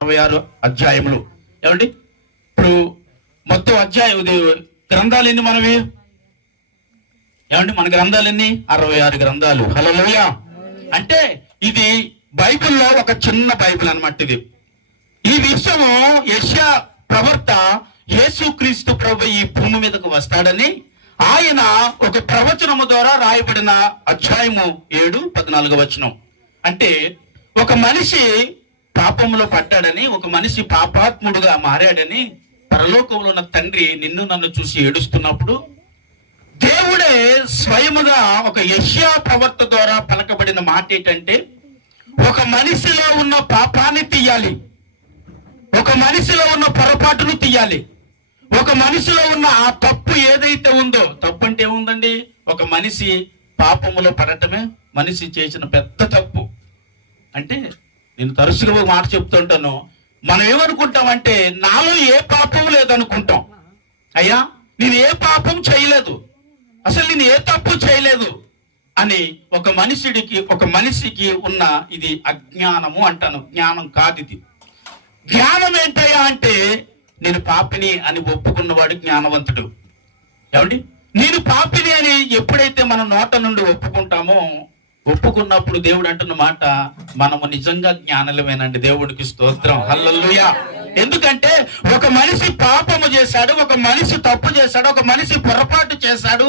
66 అధ్యాయములు. ఏమండి ఇప్పుడు మొత్తం అధ్యాయం గ్రంథాలు ఎన్ని మనవి? ఏమండి మన గ్రంథాలు ఎన్ని? 66 గ్రంథాలు. హల్లెలూయా. అంటే ఇది బైబిల్లో ఒక చిన్న బైబిల్ అన్నమాట. ఇది ఈ విషయము యెషయా ప్రవక్త యేసుక్రీస్తు ప్రభు ఈ భూమి మీదకు వస్తాడని ఆయన ఒక ప్రవచనము ద్వారా రాయబడిన అధ్యాయము 7:14 వచనం. అంటే ఒక మనిషి పాపంలో పడ్డాడని, ఒక మనిషి పాపాత్ముడుగా మారాడని పరలోకంలో ఉన్న తండ్రి నిన్ను నన్ను చూసి ఏడుస్తున్నప్పుడు దేవుడే స్వయముగా ఒక యెషయా ప్రవక్త ద్వారా పలకబడిన మాట ఏంటంటే, ఒక మనిషిలో ఉన్న పాపాన్ని తీయాలి, ఒక మనిషిలో ఉన్న పొరపాటును తీయాలి, ఒక మనిషిలో ఉన్న ఆ తప్పు ఏదైతే ఉందో. తప్పు అంటే ఏముందండి? ఒక మనిషి పాపములో పడటమే మనిషి చేసిన పెద్ద తప్పు. అంటే నేను తరచుగా ఒక మాట చెప్తుంటాను, మనం ఏమనుకుంటామంటే నాలో ఏ పాపం లేదనుకుంటాం. అయ్యా నేను ఏ పాపం చేయలేదు, అసలు నేను ఏ తప్పు చేయలేదు అని ఒక మనిషికి ఉన్న ఇది అజ్ఞానము అంటాను. జ్ఞానం కాదు ఇది. జ్ఞానం ఏంటయ్యా అంటే నేను పాపిని అని ఒప్పుకున్నవాడు జ్ఞానవంతుడు. ఏమండి నేను పాపిని అని ఎప్పుడైతే మన నోట నుండి ఒప్పుకున్నప్పుడు దేవుడు అంటున్న మాట, మనము నిజంగా జ్ఞానులమేనండి. దేవుడికి స్తోత్రం. హల్లెలూయా. ఎందుకంటే ఒక మనిషి పాపము చేశాడు, ఒక మనిషి తప్పు చేశాడు, ఒక మనిషి పొరపాటు చేశాడు.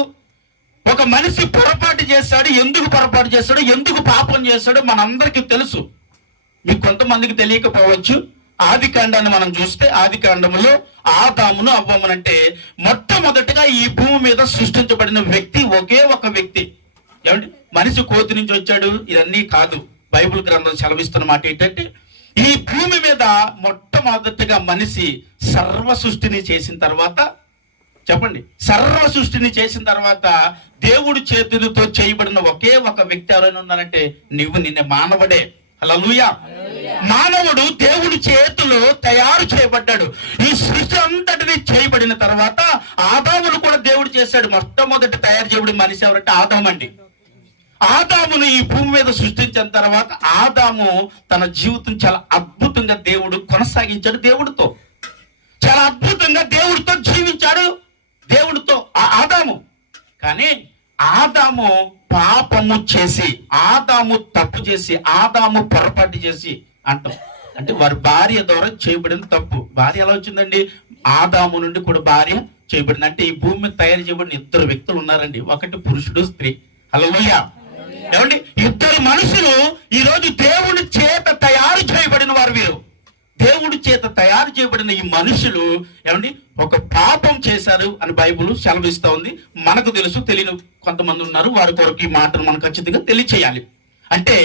ఒక మనిషి పొరపాటు చేశాడు. ఎందుకు పొరపాటు చేశాడు, ఎందుకు పాపం చేశాడు మనందరికీ తెలుసు. మీకు కొంతమందికి తెలియకపోవచ్చు. ఆది కాండాన్ని మనం చూస్తే, ఆది కాండములో ఆదామును అవ్వమునంటే మొట్టమొదటిగా ఈ భూమి మీద సృష్టించబడిన వ్యక్తి ఒకే ఒక వ్యక్తి. ఏమంటే మనిషి కోతి నుంచి వచ్చాడు ఇవన్నీ కాదు. బైబిల్ గ్రంథం సెలవిస్తున్న మాట ఏంటంటే, ఈ భూమి మీద మొట్టమొదటిగా మనిషి సర్వ సృష్టిని చేసిన తర్వాత, చెప్పండి, సర్వ సృష్టిని చేసిన తర్వాత దేవుడి చేతులతో చేయబడిన ఒకే ఒక వ్యక్తి ఎవరైనా ఉన్నారంటే నిన్నే మానవుడే. హల్లెలూయా. మానవుడు దేవుడి చేతిలో తయారు చేయబడ్డాడు. ఈ సృష్టి అంతటిని చేయబడిన తర్వాత ఆదామును కూడా దేవుడు చేశాడు. మొట్టమొదటి తయారు చేయబడిన మనిషి ఎవరంటే ఆదామండి. ఆదామును ఈ భూమి మీద సృష్టించిన తర్వాత ఆదాము తన జీవితం చాలా అద్భుతంగా దేవుడు కొనసాగించాడు. దేవుడితో చాలా అద్భుతంగా దేవుడితో జీవించాడు. దేవుడితో ఆదాము. కానీ ఆదాము పాపము చేసి, ఆదాము తప్పు చేసి, ఆదాము పొరపాటు చేసి అంటాం. అంటే వారి భార్య ద్వారా చేయబడిన తప్పు. భార్య ఎలా వచ్చిందండి? ఆదాము నుండి కూడా భార్య చేయబడింది. అంటే ఈ భూమి మీద తయారు చేయబడిన 2 వ్యక్తులు ఉన్నారండి. ఒకటి పురుషుడు, స్త్రీ. హల్లెలూయా. ఏమండి ఇద్దరు మనుషులు ఈ రోజు దేవుడి చేత తయారు చేయబడిన వారు. వీరు దేవుడి చేత తయారు చేయబడిన ఈ మనుషులు ఏమండి ఒక పాపం చేశారు అని బైబిల్ సెలవిస్తా ఉంది. మనకు తెలుసు, తెలియని కొంతమంది ఉన్నారు. వారి కొరకు ఈ మాటను మనం ఖచ్చితంగా తెలియచేయాలి. అంటే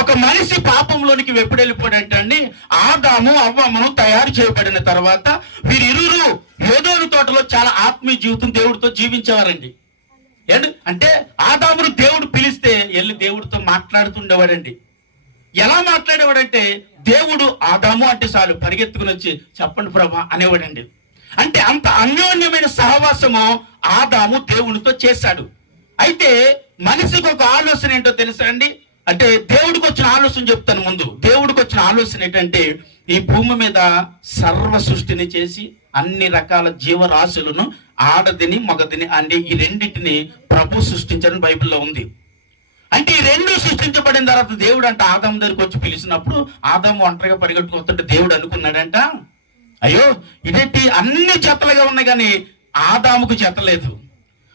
ఒక మనిషి పాపంలోనికి ఎప్పుడు వెళ్ళిపోయాడంటే అండి, ఆదాము అవ్వమును తయారు చేయబడిన తర్వాత వీరిరువురు ఏదోను తోటలో చాలా ఆత్మీయ జీవితం దేవుడితో జీవించేవారండి. అంటే ఆదామును దేవుడు పిలిస్తే వెళ్ళి దేవుడితో మాట్లాడుతుండేవాడండి. ఎలా మాట్లాడేవాడంటే, దేవుడు ఆదాము అంటే చాలు పరిగెత్తుకుని వచ్చి చెప్పండి ప్రభా అనేవాడండి. అంటే అంత అన్యోన్యమైన సహవాసము ఆదాము దేవునితో చేశాడు. అయితే మనిషికి ఒక ఆలోచన ఏంటో తెలుసా అండి? అంటే దేవుడికి వచ్చిన ఆలోచన చెప్తాను ముందు. దేవుడికి వచ్చిన ఆలోచన ఏంటంటే, ఈ భూమి మీద సర్వ సృష్టిని చేసి అన్ని రకాల జీవరాశులను, ఆడదిని మగదిని అంటే ఈ రెండింటిని ప్రభు సృష్టించని బైబిల్లో ఉంది. అంటే ఈ రెండు సృష్టించబడిన తర్వాత దేవుడు అంటే ఆదాము దగ్గరికి వచ్చి పిలిచినప్పుడు ఆదాము ఒంటరిగా పరిగెట్టుకొస్తుంటే దేవుడు అనుకున్నాడంట, అయ్యో ఇదేంటి అన్ని జతలుగా ఉన్నాయి కానీ ఆదాముకు జత లేదు,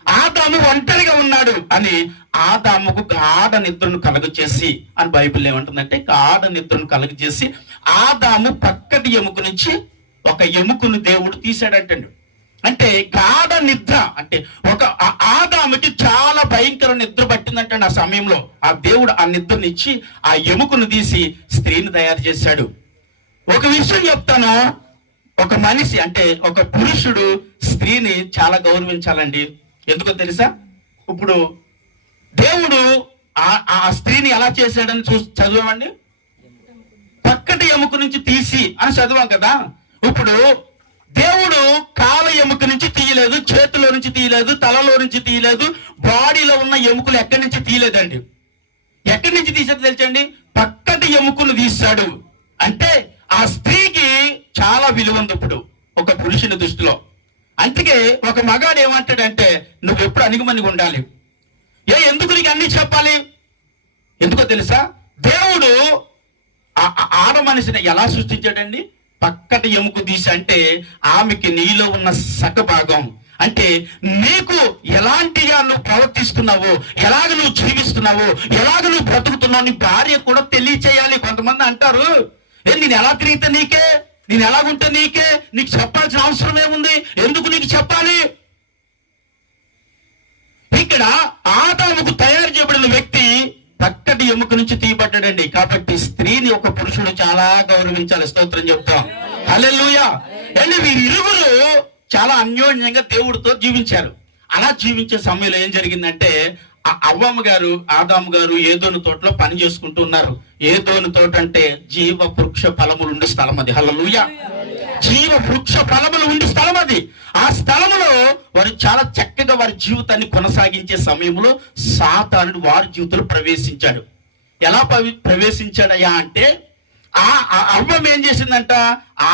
ఆదాము ఒంటరిగా ఉన్నాడు అని ఆదాముకు గాఢ నిద్రను కలుగచేసి అని బైబిల్ ఏమంటుందంటే, గాఢ నిద్రను కలుగచేసి ఆదాము పక్కటి ఎముక నుంచి ఒక ఎముకను దేవుడు తీశాడంటండి. అంటే గాఢ నిద్ర అంటే ఒక ఆదాముకి చాలా భయంకర నిద్ర పట్టిందంటే ఆ సమయంలో ఆ దేవుడు ఆ నిద్రని ఇచ్చి ఆ ఎముకను తీసి స్త్రీని తయారు చేశాడు. ఒక విషయం చెప్తాను, ఒక మనిషి అంటే ఒక పురుషుడు స్త్రీని చాలా గౌరవించాలండి. ఎందుకో తెలుసా? ఇప్పుడు దేవుడు ఆ స్త్రీని ఎలా చేశాడని చదివామండి. పక్కటి ఎముక నుంచి తీసి అని చదివాం కదా. ఇప్పుడు దేవుడు కాల ఎముక నుంచి తీయలేదు, చేతిలో నుంచి తీయలేదు, తలలో నుంచి తీయలేదు, బాడీలో ఉన్న ఎముకలు ఎక్కడి నుంచి తీయలేదండి. ఎక్కడి నుంచి తీసేది తెలుసండి? పక్కటి ఎముకను తీశాడు. అంటే ఆ స్త్రీకి చాలా విలువ ఉంది ఇప్పుడు ఒక పురుషుని దృష్టిలో. అందుకే ఒక మగాడు ఏమంటాడంటే, నువ్వు ఎప్పుడు అణిగిమణిగి ఉండాలి. ఎందుకు నీకు అన్ని చెప్పాలి? ఎందుకో తెలుసా? దేవుడు ఆడ మనిషిని ఎలా సృష్టించాడండి? పక్కటి ఎముక తీసి, అంటే ఆమెకి నీలో ఉన్న సగభాగం, అంటే నీకు ఎలాంటిగా నువ్వు ప్రవర్తిస్తున్నావు, ఎలాగ నువ్వు జీవిస్తున్నావు, ఎలాగ నువ్వు బ్రతుకుతున్నావు, నీ భార్య కూడా తెలియచేయాలి. కొంతమంది అంటారు, నేను ఎలా తిరిగితే నీకే, నేను ఎలాగుంటే నీకే, నీకు చెప్పాల్సిన అవసరం ఏముంది, ఎందుకు నీకు చెప్పాలి? ఇక్కడ ఆదాముకు తయారు చేయబడిన వ్యక్తి పక్కటి ఎముక నుంచి తీయబడ్డాడండి. కాబట్టి స్త్రీని ఒక పురుషుడు చాలా గౌరవించాలి. స్తోత్రం చెప్తాం. హల్లెలూయా. వీరిరువురు చాలా అన్యోన్యంగా దేవుడితో జీవించారు. అలా జీవించే సమయంలో ఏం జరిగిందంటే, అవ్వమ్మ గారు ఆదాము గారు ఏదోని తోటలో పని చేసుకుంటూ ఉన్నారు. ఏదోని తోట అంటే జీవ వృక్ష ఫలములు ఉండే స్థలం అది. హల్లెలూయా. జీవ వృక్ష ఫలములు ఉండే స్థలం అది. ఆ స్థలంలో వారు చాలా చక్కగా వారి జీవితాన్ని కొనసాగించే సమయంలో సాతానుడు వారి జీవితంలో ప్రవేశించాడు. ఎలా ప్రవేశించాడయ్యా అంటే, అవ్వం ఏం చేసిందంట,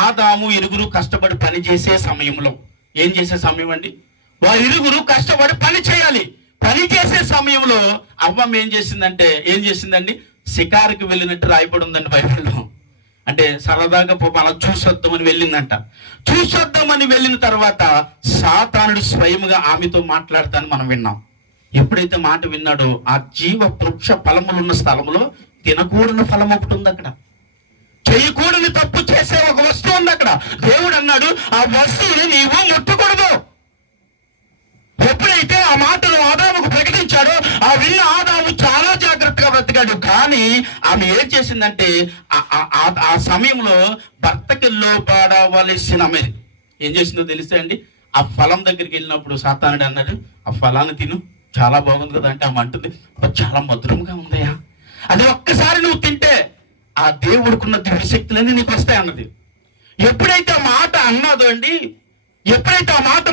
ఆదాము ఇరుగురు కష్టపడి పని చేసే సమయంలో, ఏం చేసే సమయం అండి, వారి ఇరుగురు కష్టపడి పని చేయాలి. పని చేసే సమయంలో అవ్వం ఏం చేసిందండి, షికారుకి వెళ్ళినట్టు రాయబడి ఉందండి బైబిల్లో. అంటే సరదాగా అలా చూసొద్దామని వెళ్ళిందంట. చూసొద్దామని వెళ్ళిన తర్వాత సాతానుడు స్వయముగా ఆమెతో మాట్లాడతాను మనం విన్నాం. ఎప్పుడైతే మాట విన్నాడో, ఆ జీవ వృక్ష ఫలములు ఉన్న స్థలంలో తినకూడని ఫలం ఒకటి ఉంది అక్కడ, చేయకూడని తప్పు చేసే ఒక వస్తువు ఉంది అక్కడ. దేవుడు అన్నాడు, ఆ వస్తువుని నీవు ముట్టకూడదు. ఎప్పుడైతే ఆ మాటను ఆదాముకు ప్రకటించాడో, ఆ విన్న ఆదాము చాలా జాగ్రత్తగా బ్రతికాడు. కానీ ఆమె ఏం చేసిందంటే, ఆ సమయంలో భర్తకి లోబడవలసిన ఆమె ఏం చేసిందో తెలిస్తే అండి, ఆ ఫలం దగ్గరికి వెళ్ళినప్పుడు సాతానుడు అన్నాడు, ఆ ఫలాన్ని తిను, చాలా బాగుంది కదా అంటే ఆమె అంటుంది, చాలా మధురంగా ఉందయ్యా, అది ఒక్కసారి నువ్వు తింటే ఆ దేవుడికున్న దివ్యశక్తులన్నీ నీకు వస్తాయి అన్నది. ఎప్పుడైతే ఆ మాట అన్నదో అండి, ఎప్పుడైతే ఆ మాట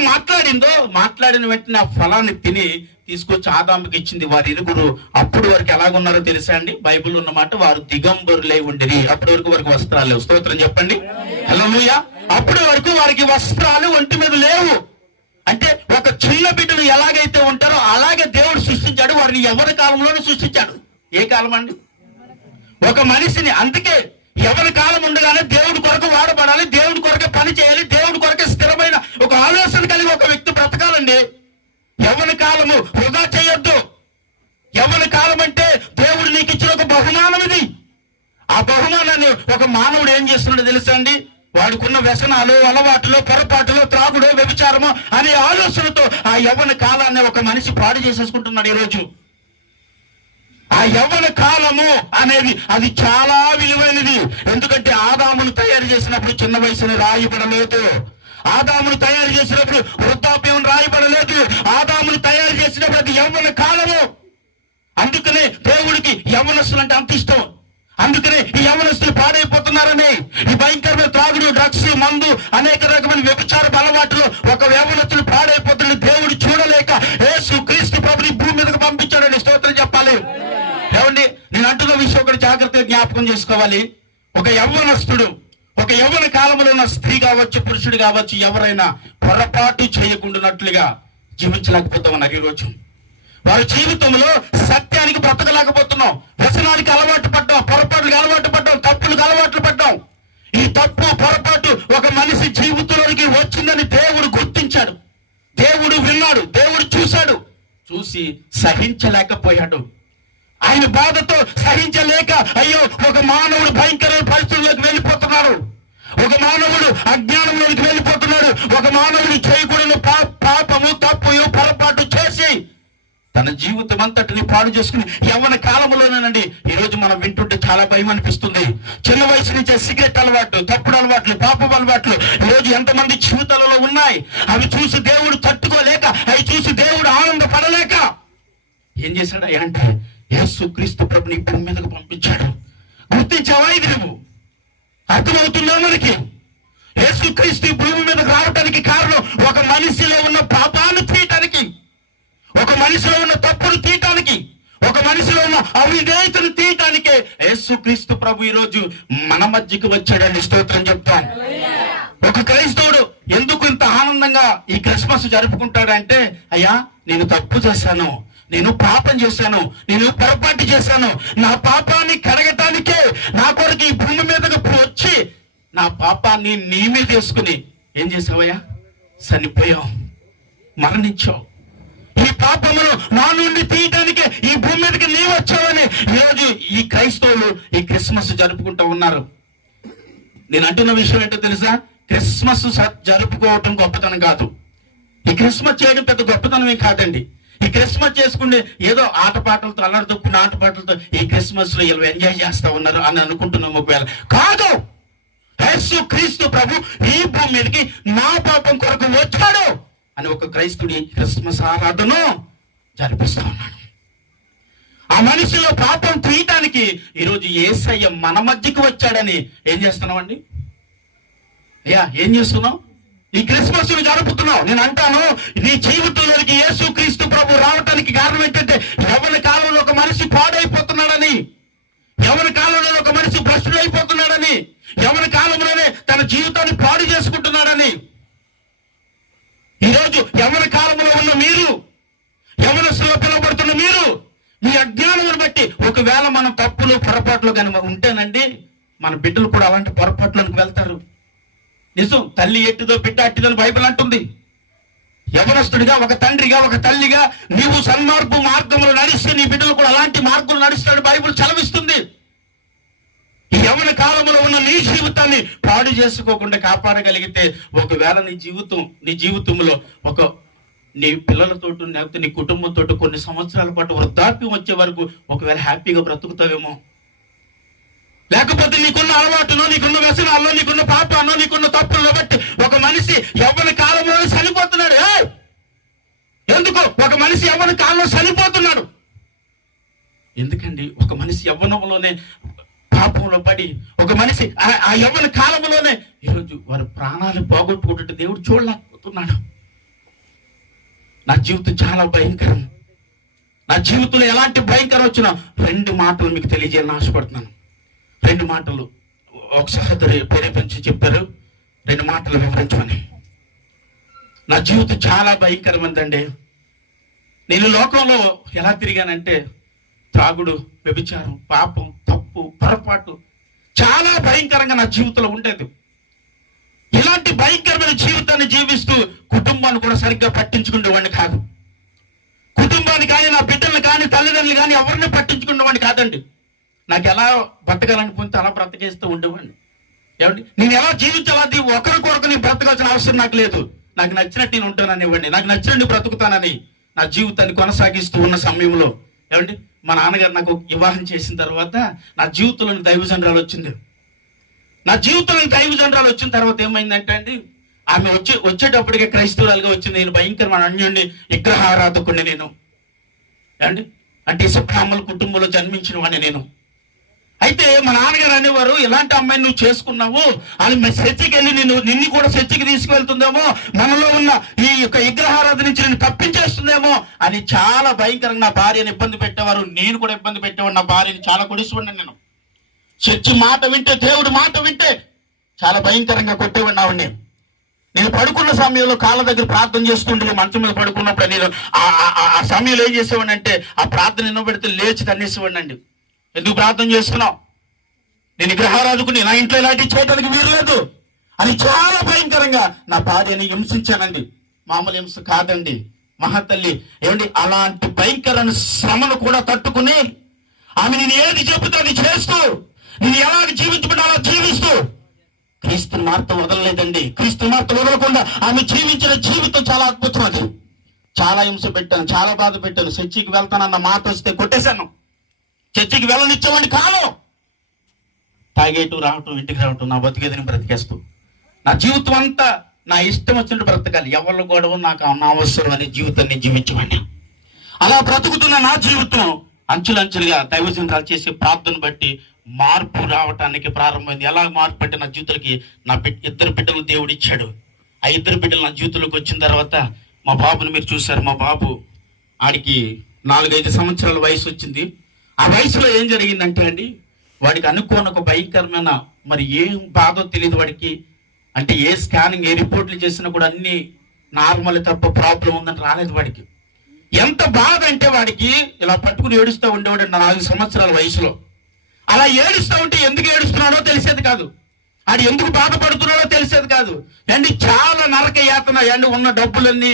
మాట్లాడిన వెంటనే ఆ ఫలాన్ని తిని తీసుకొచ్చి ఆదాముకి ఇచ్చింది. వారి ఇరుగురు అప్పుడు వరకు ఎలాగున్నారో తెలుసా అండి? బైబిల్ ఉన్నమాట, వారు దిగంబరులై ఉండేది. అప్పటి వరకు వారికి వస్త్రాలు లేవు. స్తోత్రం చెప్పండి. హల్లెలూయా. అప్పటి వరకు వారికి వస్త్రాలు ఒంటి మీద లేవు. అంటే ఒక చిన్న బిడ్డలు ఎలాగైతే ఉంటారో అలాగే దేవుడు సృష్టించాడు. వారిని ఎవరి కాలంలోనే సృష్టించాడు. ఏ కాలం అండి? ఒక మనిషిని. అందుకే ఎవరి కాలం ఉండగానే దేవుడి కొరకు వాడబడాలి, దేవుడి కొరకే పని చేయాలి, దేవుడి కొరకే స్థిరమైన ఒక ఆలోచన కలిగి ఒక వ్యక్తి బ్రతకాలండి. ఎవరి కాలము వృధా చేయొద్దు. ఎవరి కాలం అంటే దేవుడు నీకు ఇచ్చిన ఒక బహుమానం ఇది. ఆ బహుమానాన్ని ఒక మానవుడు ఏం చేస్తున్నాడో తెలుసా అండి? వాడుకున్న వ్యసనాలు, అలవాటులు, పొరపాటులు, త్రాగుడు, వ్యభిచారము అనే ఆలోచనతో ఆ యవ్వన కాలాన్ని ఒక మనిషి పాడు చేసేసుకుంటున్నాడు ఈరోజు. ఆ యవ్వన కాలము అనేది అది చాలా విలువైనది. ఎందుకంటే ఆదామును తయారు చేసినప్పుడు చిన్న వయసును రాయబడలేదు. ఆదామును తయారు చేసినప్పుడు వృద్ధాప్యం రాయబడలేదు. ఆదామును తయారు చేసినప్పుడు అది యవ్వన కాలము. అందుకనే దేవుడికి యవ్వనస్తులు అంటే అంత ఇష్టం. అందుకనే ఈ యవ్వనస్తులు పాడైపోతున్నారని, ఈ భయంకరమైన త్రాగుడు, డ్రగ్స్, మందు, అనేక రకమైన వ్యభిచార అలవాట్లు ఒక యవ్వనస్తులు పాడైపోతున్న దేవుడు చూడలేక యేసు క్రీస్తు ప్రభుని భూమి మీదకు పంపించాడని స్తోత్రం చెప్పాలి. ఏమండి, నేను అంటున్న విషయం ఒకటి జాగ్రత్తగా జ్ఞాపకం చేసుకోవాలి. ఒక యవ్వనస్తుడు, ఒక యవ్వన కాలంలో ఉన్న స్త్రీ కావచ్చు, పురుషుడు కావచ్చు, ఎవరైనా పొరపాటు చేయకుండానట్లుగా జీవించలేకపోతా ఉన్నారు ఈరోజు. వారి జీవితంలో సత్యానికి బ్రతకలేకపోతున్నాం. వ్యసనానికి అలవాటు పడ్డాం, పొరపాట్లకు అలవాటు పడ్డాం, తప్పులకు అలవాట్లు పడ్డాం. ఈ తప్పు పొరపాటు ఒక మనిషి జీవితంలోనికి వచ్చిందని దేవుడు గుర్తించాడు. దేవుడు విన్నాడు, దేవుడు చూశాడు. చూసి సహించలేకపోయాడు. ఆయన బాధతో సహించలేక, అయ్యో ఒక మానవుడు భయంకరమైన పరిస్థితుల్లోకి వెళ్ళిపోతున్నాడు, ఒక మానవుడు అజ్ఞానంలోకి వెళ్ళిపోతున్నాడు, ఒక మానవుడు చేయకూడని పాపము, తప్పు, పొరపాటు చేసి తన జీవితం అంతటిని పాడు చేసుకుని యవ్వన కాలంలోనేనండి ఈరోజు మనం వింటుంటే చాలా భయం అనిపిస్తుంది. చిన్న వయసు నుంచే సిగరెట్ అలవాట్లు, తప్పుడు అలవాట్లు, పాపం అలవాట్లు ఈరోజు ఎంతమంది జీవితాలలో ఉన్నాయి. అవి చూసి దేవుడు తట్టుకోలేక, అవి చూసి దేవుడు ఆనందపడలేక ఏం చేశాడు అంటే యేసు క్రీస్తు ప్రభుని భూమి మీదకు పంపించాడు. గుర్తించావా ఇది? నువ్వు అర్థమవుతుందా మనకి? యేసు క్రీస్తు భూమి మీదకు రావడానికి కారణం ఒక మనిషిలో ఉన్న పాపాన్ని తీయటానికి, ఒక మనిషిలో ఉన్న తప్పును తీయటానికి, ఒక మనిషిలో ఉన్న అవిధేయతను తీయటానికే యేసు క్రీస్తు ప్రభు ఈ రోజు మన మధ్యకి వచ్చాడని స్తోత్రం చెప్తాం. ఎలా ఈ క్రిస్మస్ జరుపుకుంటాడంటే, అయ్యా నేను తప్పు చేశాను, నేను పాపం చేశాను, నేను పొరపాటు చేశాను, నా పాపాన్ని కడగటానికే నా కొరకు ఈ భూమి మీదకి వచ్చి నా పాపాన్ని నీ మీద వేసుకుని ఏం చేసావయ్యా, చనిపోయావు, మరణించావు. ఈ పాపమును నా నుండి తీయటానికే ఈ భూమి మీదకి నీ వచ్చావని ఈరోజు ఈ క్రైస్తవులు ఈ క్రిస్మస్ జరుపుకుంటూ ఉన్నారు. నేను అంటున్న విషయం ఏంటో తెలుసా? క్రిస్మస్ జరుపుకోవటం గొప్పతనం కాదు. ఈ క్రిస్మస్ చేయడం పెద్ద గొప్పతనమే కాదండి. ఈ క్రిస్మస్ చేసుకుంటే ఏదో ఆటపాటలతో, అల్లరి తొక్కున్న ఆటపాటలతో ఈ క్రిస్మస్ లో ఇలా ఎంజాయ్ చేస్తా ఉన్నారు అని అనుకుంటున్నాం. ఒకవేళ కాదు, యేసు క్రీస్తు ప్రభు ఈ భూమి మీదకి నా పాపం కొరకు వచ్చాడు అని ఒక క్రైస్తుడి క్రిస్మస్ ఆరాధన జరిపిస్తా ఉన్నాడు. ఆ మనిషిలో పాపం తీయటానికి ఈరోజు యేసయ్య మన మధ్యకి వచ్చాడని ఏం చేస్తున్నామండి? అయ్యా ఏం చేస్తున్నావు? ఈ క్రిస్మస్ జరుపుతున్నావు. నేను అంటాను, నీ జీవితంలోకి యేసు క్రీస్తు ప్రభు రావటానికి కారణం ఏంటంటే, ఎవరి కాలంలో ఒక మనిషి పాడైపోతున్నాడని, ఎవరి కాలంలో ఒక మనిషి భ్రష్టుడైపోతున్నాడని, ఎవరి కాలంలోనే తన జీవితాన్ని పాడు చేసుకుంటున్నాడని. ఈరోజు ఎవరి కాలంలో ఉన్న మీరు, యవనస్తులో పిలువబడుతున్న మీరు, మీ అజ్ఞానమును బట్టి ఒకవేళ మనం తప్పులు పొరపాట్లు కనుక ఉంటేనండి, మన బిడ్డలు కూడా అలాంటి పొరపాట్లకు వెళ్తారు. నిజం, తల్లి ఎట్టిదో బిడ్డ అట్టిదని బైబిల్ అంటుంది. యవనస్తుడిగా, ఒక తండ్రిగా, ఒక తల్లిగా నీవు సన్మార్గ మార్గంలో నడిస్తే నీ బిడ్డలు కూడా అలాంటి మార్గంలో నడుస్తాడు బైబిల్ చలవిస్తుంది. ఈ యవన కాలంలో ఉన్న నీ జీవితాన్ని పాడు చేసుకోకుండా కాపాడగలిగితే, ఒకవేళ నీ జీవితంలో నీ పిల్లలతో లేకపోతే నీ కుటుంబంతో కొన్ని సంవత్సరాల పాటు వృద్ధాప్యం వచ్చే వరకు ఒకవేళ హ్యాపీగా బ్రతుకుతావేమో. లేకపోతే నీకున్న అలవాటునో, నీకున్న వ్యసనాల్లో, నీకున్న పాపాన్నో, నీకున్న తప్పుల్లో బట్టి ఒక మనిషి యవ్వన కాలంలో చనిపోతున్నాడు. ఎందుకు ఒక మనిషి యవ్వన కాలంలో చనిపోతున్నాడు? ఎందుకండి? ఒక మనిషి యవ్వనంలోనే పాపంలో పడి, ఒక మనిషి ఆ యవ్వన కాలంలోనే ఈరోజు వారి ప్రాణాలు పోగొట్టుకుంటుంటే దేవుడు చూడలేకపోతున్నాడు. నా జీవితం చాలా భయంకరం. నా జీవితంలో ఎలాంటి భయంకరం వచ్చినా 2 మాటలు మీకు తెలియజేయాలని ఆశపడుతున్నాను. 2 మాటలు ఒక సహోదరి ప్రేరేపించి చెప్పారు, 2 మాటలు వివరించమని. నా జీవితం చాలా భయంకరమైందండి. నేను లోకంలో ఎలా తిరిగానంటే, త్రాగుడు, వ్యభిచారం, పాపం, తప్పు, పొరపాటు చాలా భయంకరంగా నా జీవితంలో ఉండేది. ఇలాంటి భయంకరమైన జీవితాన్ని జీవిస్తూ కుటుంబాన్ని కూడా సరిగ్గా పట్టించుకునేవాడిని కాదు. కుటుంబాన్ని కానీ, నా బిడ్డల్ని కానీ, తల్లిదండ్రులు కానీ ఎవరిని పట్టించుకునేవాడిని కాదండి. నాకు ఎలా బ్రతకాలనిపోతే అలా బ్రతకేస్తూ ఉండేవాడిని. ఏమండి, నేను ఎలా జీవించాలి, ఒకరికొరకు నేను బ్రతకాల్సిన అవసరం నాకు లేదు. నాకు నచ్చినట్టు నేను ఉంటాననివ్వండి, నాకు నచ్చినట్టు బ్రతుకుతానని నా జీవితాన్ని కొనసాగిస్తూ ఉన్న సమయంలో, ఏమండి, మా నాన్నగారు నాకు వివాహం చేసిన తర్వాత నా జీవితంలో దైవజనరాలు వచ్చింది. నా జీవితంలో దైవజనరాలు వచ్చిన తర్వాత ఏమైందంటే అండి, ఆమె వచ్చేటప్పటికే క్రైస్తవురాలుగా వచ్చింది. నేను భయంకరమైన అన్యుడిని, విగ్రహారాధకుడిని నేను. ఏమండి, అంటే ఇసబ్రాహ్మణుల కుటుంబంలో జన్మించిన వాడిని నేను. అయితే మా నాన్నగారు అనేవారు, ఇలాంటి అమ్మాయిని నువ్వు చేసుకున్నావు, ఆమె చర్చికి వెళ్ళి నిన్ను కూడా చర్చికి తీసుకువెళ్తుందేమో, మనలో ఉన్న ఈ యొక్క విగ్రహారాధన నుంచి నేను తప్పించేస్తుందేమో అని చాలా భయంకరంగా నా భార్యను ఇబ్బంది పెట్టేవారు. నేను కూడా ఇబ్బంది పెట్టేవాడు నా భార్యని. చాలా కొడిసిపడినాను నేను. చర్చి మాట వింటే, దేవుడి మాట వింటే చాలా భయంకరంగా కొట్టేవాడిని ఆవిడ్ని. నేను పడుకున్న సమయంలో కాళ్ళ దగ్గర ప్రార్థన చేస్తుంటే, మంచం మీద పడుకున్నప్పుడు నేను ఆ సమయంలో ఏం చేసేవాడిని అంటే, ఆ ప్రార్థన నిన్నబెడితే లేచి తన్నేసేవాడిని అండి. ఎందుకు ప్రార్థన చేస్తున్నావు, నేను విగ్రహారాధకుని, నా ఇంట్లో ఇలాంటివి చేయడానికి వీలు లేదు అని చాలా భయంకరంగా నా భార్యని హింసించానండి. మామూలు హింస కాదండి మహాతల్లి. ఏమండి, అలాంటి భయంకరమైన శ్రమను కూడా తట్టుకుని ఆమె నేను ఏది చెబుతా అది చేస్తూ, నేను ఎలాగ జీవించబడి అలా జీవిస్తూ క్రీస్తు మార్త వదలలేదండి. క్రీస్తు మార్త వదలకుండా ఆమె జీవించిన జీవితం చాలా అద్భుతం. అది చాలా హింస పెట్టాను, చాలా బాధ పెట్టాను. చర్చికి వెళ్తానన్న మాట వస్తే కొట్టేశాను. చర్చికి వెళ్ళనిచ్చేవాడిని కాదు. తాగేటు రావటం, ఇంటికి రావటం, నా బతికేదని బ్రతికేస్తూ నా జీవితం అంతా నా ఇష్టం వచ్చినట్టు బ్రతకాలి, ఎవరి గొడవ నాకు అనవసరం అనే జీవితాన్ని జీవించమని అలా బ్రతుకుతున్న నా జీవితం అంచులంచులుగా దైవజనరాలు చేసే ప్రార్థన బట్టి మార్పు రావటానికి ప్రారంభమైంది. ఎలా మార్పు అంటే, నా జీవితానికి నా 2 బిడ్డలు దేవుడు ఇచ్చాడు. ఆ 2 బిడ్డలు నా జీవితంలోకి వచ్చిన తర్వాత మా బాబుని మీరు చూశారు. మా బాబు ఆడికి 4-5 సంవత్సరాల వయసు వచ్చింది. ఆ వయసులో ఏం జరిగిందంటే అండి, వాడికి అనుకోని ఒక భయంకరమైన, మరి ఏం బాధో తెలియదు వాడికి. అంటే ఏ స్కానింగ్, ఏ రిపోర్ట్లు చేసినా కూడా అన్ని నార్మల్ తప్ప ప్రాబ్లం ఉందని రాలేదు వాడికి. ఎంత బాధ అంటే వాడికి ఇలా పట్టుకుని ఏడుస్తూ ఉండేవాడు 4 సంవత్సరాల వయసులో. అలా ఏడుస్తూ ఉంటే ఎందుకు ఏడుస్తున్నాడో తెలిసేది కాదు, ఆడు ఎందుకు బాధపడుతున్నాడో తెలిసేది కాదు. అండి చాలా నరక యాతన అండి. ఉన్న డబ్బులన్నీ